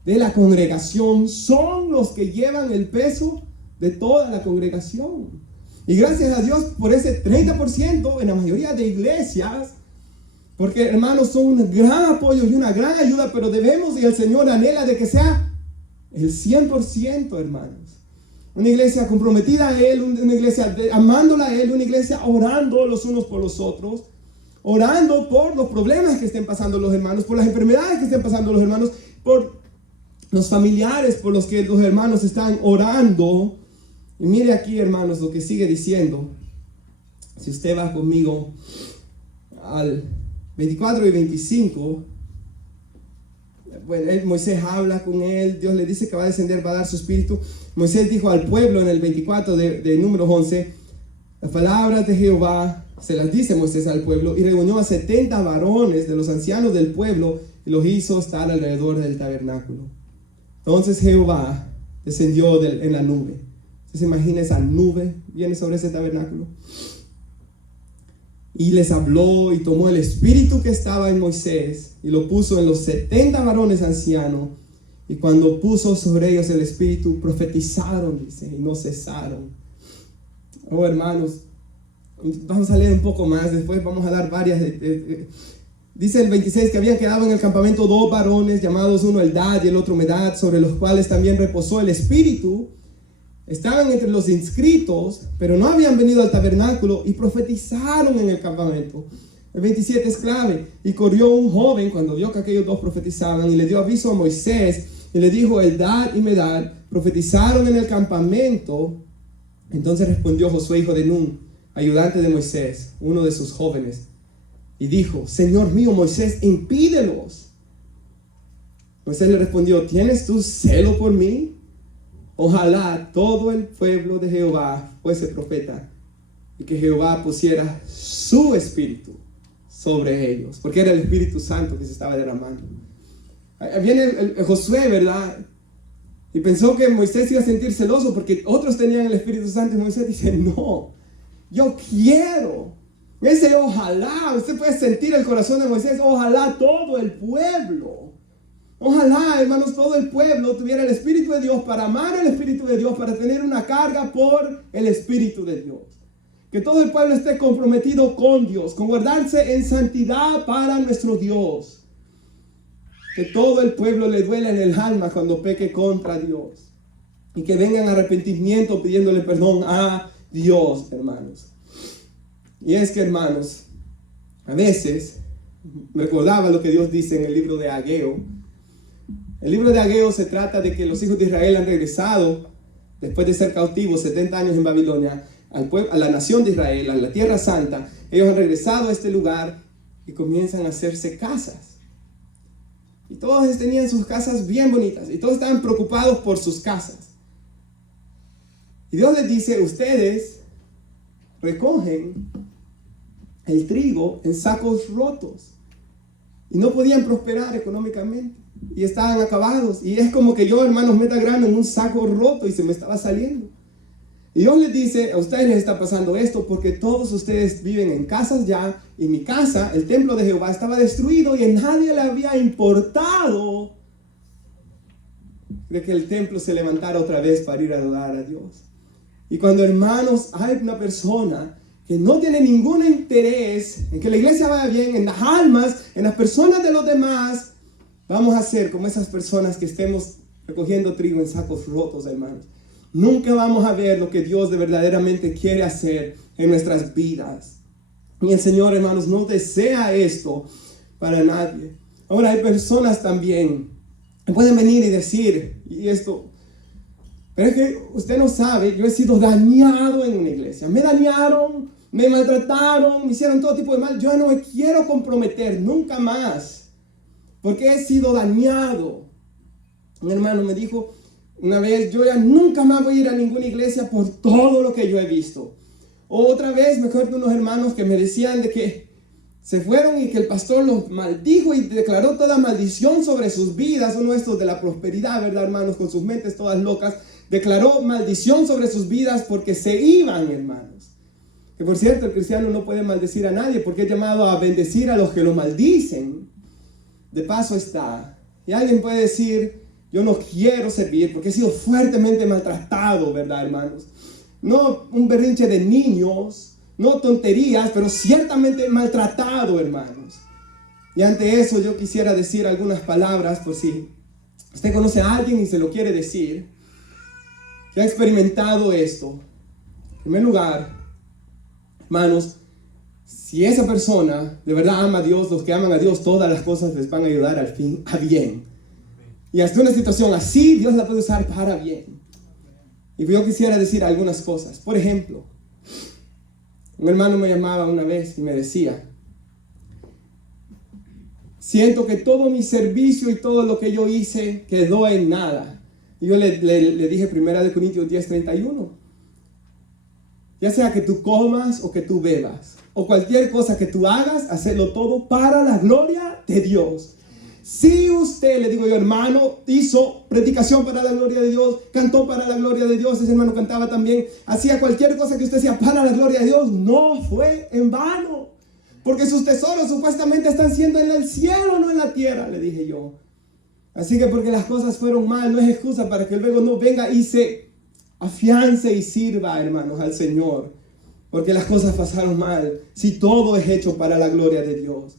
de la congregación son los que llevan el peso de toda la congregación. Y gracias a Dios por ese 30% en la mayoría de iglesias, porque hermanos son un gran apoyo y una gran ayuda, pero debemos, y el Señor anhela de que sea el 100%, hermanos. Una iglesia comprometida a Él, una iglesia amándola a Él, una iglesia orando los unos por los otros, orando por los problemas que estén pasando los hermanos, por las enfermedades que estén pasando los hermanos, por los familiares por los que los hermanos están orando. Y mire aquí, hermanos, lo que sigue diciendo. Si usted va conmigo al 24 y 25, bueno, Moisés habla con él, Dios le dice que va a descender, va a dar su espíritu. Moisés dijo al pueblo en el 24 de Números 11, las palabras de Jehová se las dice Moisés al pueblo, y reunió a 70 varones de los ancianos del pueblo y los hizo estar alrededor del tabernáculo. Entonces Jehová descendió en la nube. ¿Se imagina esa nube? Viene sobre ese tabernáculo. Y les habló y tomó el espíritu que estaba en Moisés y lo puso en los 70 varones ancianos. Y cuando puso sobre ellos el espíritu, profetizaron, dice, y no cesaron. Oh, hermanos, vamos a leer un poco más, después vamos a dar varias. Dice el 26 que habían quedado en el campamento 2 varones, llamados uno Eldad y el otro Medad, sobre los cuales también reposó el espíritu. Estaban entre los inscritos, pero no habían venido al tabernáculo y profetizaron en el campamento. El 27 es clave. Y corrió un joven cuando vio que aquellos dos profetizaban y le dio aviso a Moisés y le dijo: Eldad y Medad profetizaron en el campamento. Entonces respondió Josué, hijo de Nun, ayudante de Moisés, uno de sus jóvenes, y dijo: Señor mío Moisés, impídelos. Moisés le respondió: ¿tienes tú celo por mí? Ojalá todo el pueblo de Jehová fuese profeta y que Jehová pusiera su espíritu sobre ellos, porque era el Espíritu Santo que se estaba derramando. Viene el Josué, ¿verdad? Y pensó que Moisés iba a sentir celoso porque otros tenían el Espíritu Santo, y Moisés dice: no, yo quiero. Ese ojalá, usted puede sentir el corazón de Moisés. Ojalá todo el pueblo, ojalá, hermanos, todo el pueblo tuviera el Espíritu de Dios, para amar el Espíritu de Dios, para tener una carga por el Espíritu de Dios. Que todo el pueblo esté comprometido con Dios, con guardarse en santidad para nuestro Dios. Que todo el pueblo le duela en el alma cuando peque contra Dios. Y que vengan arrepentimiento pidiéndole perdón a Dios, hermanos. Y es que, hermanos, a veces me recordaba lo que Dios dice en el libro de Ageo. El libro de Ageo se trata de que los hijos de Israel han regresado, después de ser cautivos 70 años en Babilonia, a la nación de Israel, a la tierra santa. Ellos han regresado a este lugar y comienzan a hacerse casas. Y todos tenían sus casas bien bonitas y todos estaban preocupados por sus casas. Y Dios les dice: ustedes recogen el trigo en sacos rotos y no podían prosperar económicamente y estaban acabados. Y es como que yo, hermanos, meta grano en un saco roto y se me estaba saliendo. Y Dios les dice: a ustedes les está pasando esto porque todos ustedes viven en casas ya, y mi casa, el templo de Jehová, estaba destruido y a nadie le había importado de que el templo se levantara otra vez para ir a adorar a Dios. Y cuando, hermanos, hay una persona que no tiene ningún interés en que la iglesia vaya bien, en las almas, en las personas de los demás, vamos a ser como esas personas que estemos recogiendo trigo en sacos rotos, hermanos. Nunca vamos a ver lo que Dios de verdaderamente quiere hacer en nuestras vidas. Y el Señor, hermanos, no desea esto para nadie. Ahora hay personas también que pueden venir y decir, y esto, pero es que usted no sabe, yo he sido dañado en una iglesia. Me dañaron, me maltrataron, me hicieron todo tipo de mal. Yo no me quiero comprometer nunca más, porque he sido dañado. Un hermano me dijo una vez: yo ya nunca más voy a ir a ninguna iglesia por todo lo que yo he visto. Otra vez me acuerdo de unos hermanos que me decían de que se fueron y que el pastor los maldijo y declaró toda maldición sobre sus vidas. Uno de estos de la prosperidad, ¿verdad, hermanos? Con sus mentes todas locas, declaró maldición sobre sus vidas porque se iban, hermanos. Que por cierto, el cristiano no puede maldecir a nadie porque es llamado a bendecir a los que lo maldicen. De paso está. Y alguien puede decir: yo no quiero servir porque he sido fuertemente maltratado, ¿verdad, hermanos? No un berrinche de niños, no tonterías, pero ciertamente maltratado, hermanos. Y ante eso yo quisiera decir algunas palabras, por si usted conoce a alguien y se lo quiere decir, que ha experimentado esto. En primer lugar, hermanos, si esa persona de verdad ama a Dios, los que aman a Dios, todas las cosas les van a ayudar al fin a bien. Y hasta una situación así, Dios la puede usar para bien. Y yo quisiera decir algunas cosas. Por ejemplo, un hermano me llamaba una vez y me decía: siento que todo mi servicio y todo lo que yo hice quedó en nada. Y yo le dije 1 Corintios 10:31. Ya sea que tú comas o que tú bebas, o cualquier cosa que tú hagas, hacerlo todo para la gloria de Dios. Si usted, le digo yo, hermano, hizo predicación para la gloria de Dios, cantó para la gloria de Dios, ese hermano cantaba también, hacía cualquier cosa que usted hacía para la gloria de Dios, no fue en vano. porque sus tesoros supuestamente están siendo en el cielo, no en la tierra, le dije yo. Así que porque las cosas fueron mal, no es excusa para que luego no venga y se afiance y sirva, hermanos, al Señor. Porque las cosas pasaron mal, si todo es hecho para la gloria de Dios.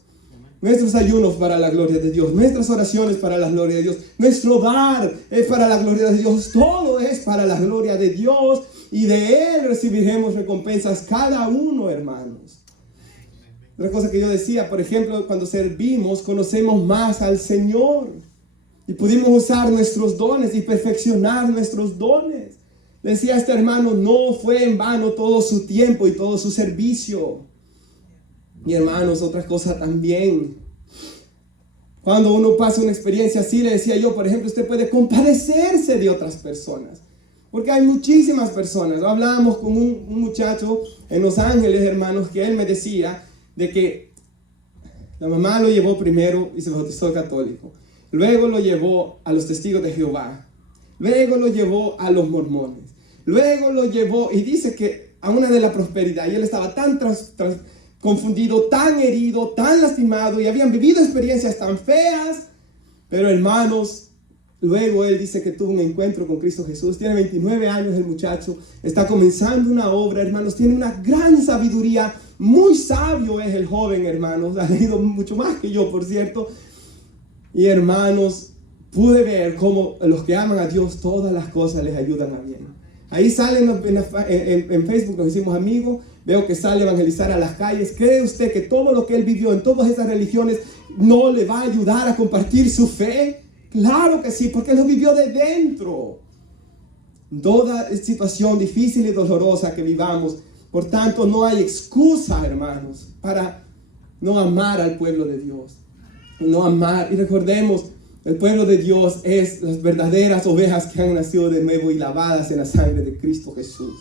Nuestros ayunos para la gloria de Dios, nuestras oraciones para la gloria de Dios, nuestro dar es para la gloria de Dios, todo es para la gloria de Dios y de Él recibiremos recompensas cada uno, hermanos. Otra cosa que yo decía, por ejemplo, cuando servimos, conocemos más al Señor y pudimos usar nuestros dones y perfeccionar nuestros dones. Decía este hermano, no fue en vano todo su tiempo y todo su servicio. Y hermanos, otra cosa también. Cuando uno pasa una experiencia así, le decía yo, por ejemplo, usted puede compadecerse de otras personas. Porque hay muchísimas personas. Hablábamos con un muchacho en Los Ángeles, hermanos, que él me decía de que la mamá lo llevó primero y se bautizó católico. Luego lo llevó a los testigos de Jehová. Luego lo llevó a los mormones. Luego lo llevó y dice que a una de la prosperidad. Y él estaba tan confundido, tan herido, tan lastimado y habían vivido experiencias tan feas. Pero hermanos, luego él dice que tuvo un encuentro con Cristo Jesús. Tiene 29 años el muchacho. Está comenzando una obra, hermanos. Tiene una gran sabiduría. Muy sabio es el joven, hermanos. Ha leído mucho más que yo, por cierto. Y hermanos, pude ver cómo los que aman a Dios, todas las cosas les ayudan a bien. Ahí salen en Facebook, nos hicimos amigos. Veo que sale a evangelizar a las calles. ¿Cree usted que todo lo que él vivió en todas esas religiones no le va a ayudar a compartir su fe? Claro que sí, porque él lo vivió de dentro. Toda situación difícil y dolorosa que vivamos, por tanto, no hay excusa, hermanos, para no amar al pueblo de Dios. No amar, y recordemos, el pueblo de Dios es las verdaderas ovejas que han nacido de nuevo y lavadas en la sangre de Cristo Jesús.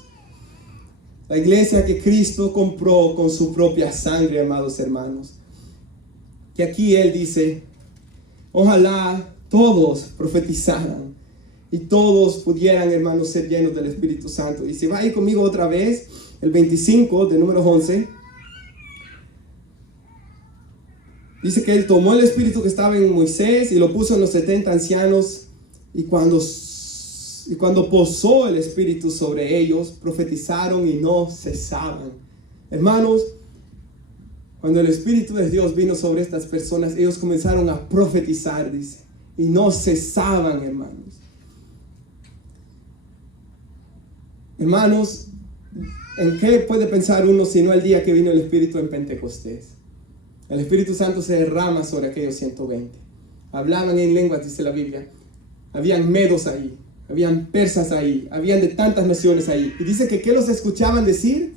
La iglesia que Cristo compró con su propia sangre, amados hermanos. Que aquí Él dice, ojalá todos profetizaran y todos pudieran, hermanos, ser llenos del Espíritu Santo. Y si va ahí conmigo otra vez, el 25 de Números 11. Dice que Él tomó el espíritu que estaba en Moisés y lo puso en los 70 ancianos. Y cuando posó el espíritu sobre ellos, profetizaron y no cesaban. Hermanos, cuando el espíritu de Dios vino sobre estas personas, ellos comenzaron a profetizar, dice, y no cesaban, hermanos. Hermanos, ¿en qué puede pensar uno sino el día que vino el espíritu en Pentecostés? El Espíritu Santo se derrama sobre aquellos 120. Hablaban en lenguas, dice la Biblia. Habían medos ahí, habían persas ahí, habían de tantas naciones ahí. Y dice que ¿qué los escuchaban decir?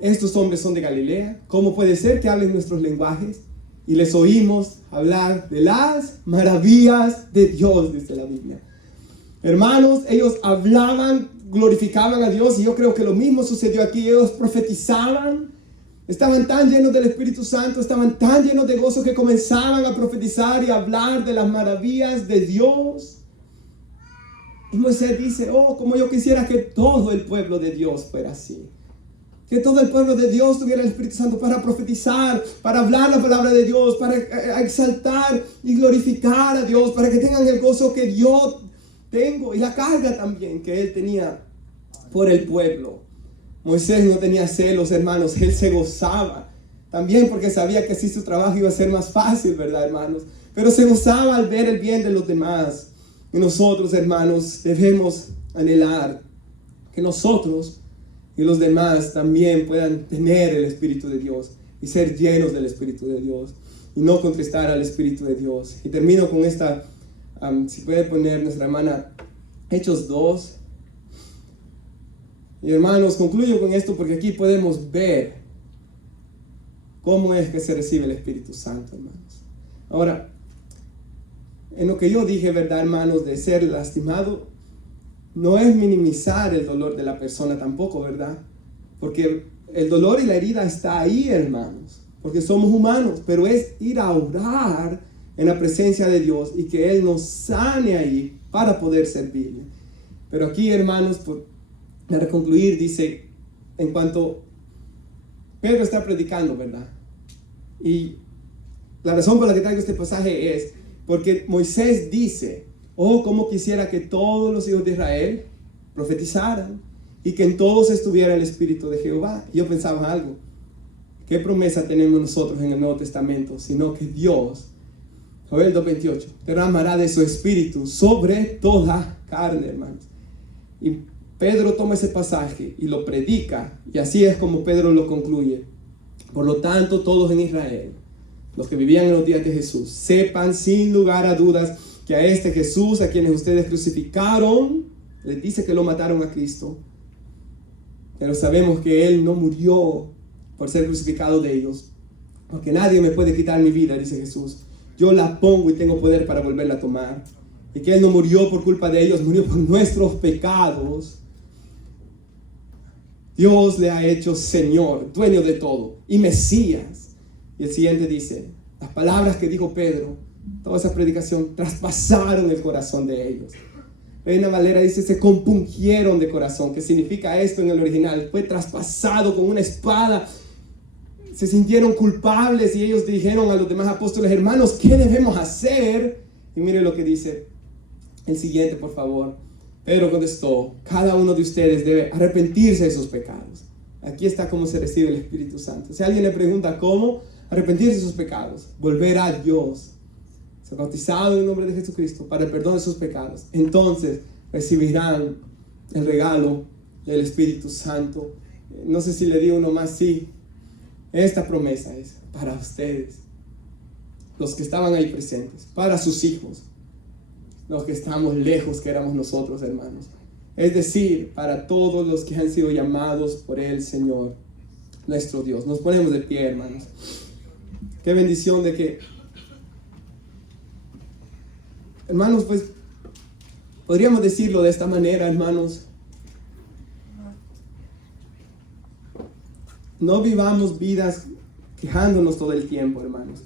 Estos hombres son de Galilea. ¿Cómo puede ser que hablen nuestros lenguajes? Y les oímos hablar de las maravillas de Dios, dice la Biblia. Hermanos, ellos hablaban, glorificaban a Dios, y yo creo que lo mismo sucedió aquí. Ellos profetizaban. Estaban tan llenos del Espíritu Santo, estaban tan llenos de gozo que comenzaban a profetizar y a hablar de las maravillas de Dios. Y Moisés dice, oh, como yo quisiera que todo el pueblo de Dios fuera así. Que todo el pueblo de Dios tuviera el Espíritu Santo para profetizar, para hablar la palabra de Dios, para exaltar y glorificar a Dios, para que tengan el gozo que yo tengo y la carga también que Él tenía por el pueblo. Moisés no tenía celos, hermanos, él se gozaba. También porque sabía que así su trabajo iba a ser más fácil, ¿verdad, hermanos? Pero se gozaba al ver el bien de los demás. Y nosotros, hermanos, debemos anhelar que nosotros y los demás también puedan tener el Espíritu de Dios y ser llenos del Espíritu de Dios y no contristar al Espíritu de Dios. Y termino con esta, si puede poner nuestra hermana, Hechos 2. Y hermanos, concluyo con esto porque aquí podemos ver cómo es que se recibe el Espíritu Santo, hermanos. Ahora, en lo que yo dije, ¿verdad, hermanos? De ser lastimado, no es minimizar el dolor de la persona tampoco, ¿verdad? Porque el dolor y la herida está ahí, hermanos, porque somos humanos, pero es ir a orar en la presencia de Dios y que Él nos sane ahí para poder servirle. Pero aquí, hermanos, para concluir, dice, en cuanto Pedro está predicando, ¿verdad? Y la razón por la que traigo este pasaje es porque Moisés dice, oh, cómo quisiera que todos los hijos de Israel profetizaran y que en todos estuviera el Espíritu de Jehová. Y yo pensaba algo, ¿qué promesa tenemos nosotros en el Nuevo Testamento? Sino que Dios, Joel 2:28, derramará de su Espíritu sobre toda carne, hermanos. Y Pedro toma ese pasaje y lo predica, y así es como Pedro lo concluye. Por lo tanto, todos en Israel, los que vivían en los días de Jesús, sepan sin lugar a dudas que a este Jesús, a quienes ustedes crucificaron, les dice que lo mataron a Cristo, pero sabemos que Él no murió por ser crucificado de ellos, porque nadie me puede quitar mi vida, dice Jesús. Yo la pongo y tengo poder para volverla a tomar. Y que Él no murió por culpa de ellos, murió por nuestros pecados. Dios le ha hecho Señor, dueño de todo, y Mesías. Y el siguiente dice, las palabras que dijo Pedro, toda esa predicación, traspasaron el corazón de ellos. Reina Valera dice, se compungieron de corazón. ¿Qué significa esto en el original? Fue traspasado con una espada. Se sintieron culpables y ellos dijeron a los demás apóstoles, hermanos, ¿qué debemos hacer? Y miren lo que dice el siguiente, por favor. Pedro contestó, cada uno de ustedes debe arrepentirse de sus pecados. Aquí está cómo se recibe el Espíritu Santo. Si alguien le pregunta cómo, arrepentirse de sus pecados, volver a Dios, ser bautizado en el nombre de Jesucristo para el perdón de sus pecados. Entonces recibirán el regalo del Espíritu Santo. No sé si le di uno más, sí. Esta promesa es para ustedes, los que estaban ahí presentes, para sus hijos, los que estamos lejos, que éramos nosotros, hermanos. Es decir, para todos los que han sido llamados por el Señor, nuestro Dios. Nos ponemos de pie, hermanos. Qué bendición de que, hermanos, pues, podríamos decirlo de esta manera, hermanos. No vivamos vidas quejándonos todo el tiempo, hermanos.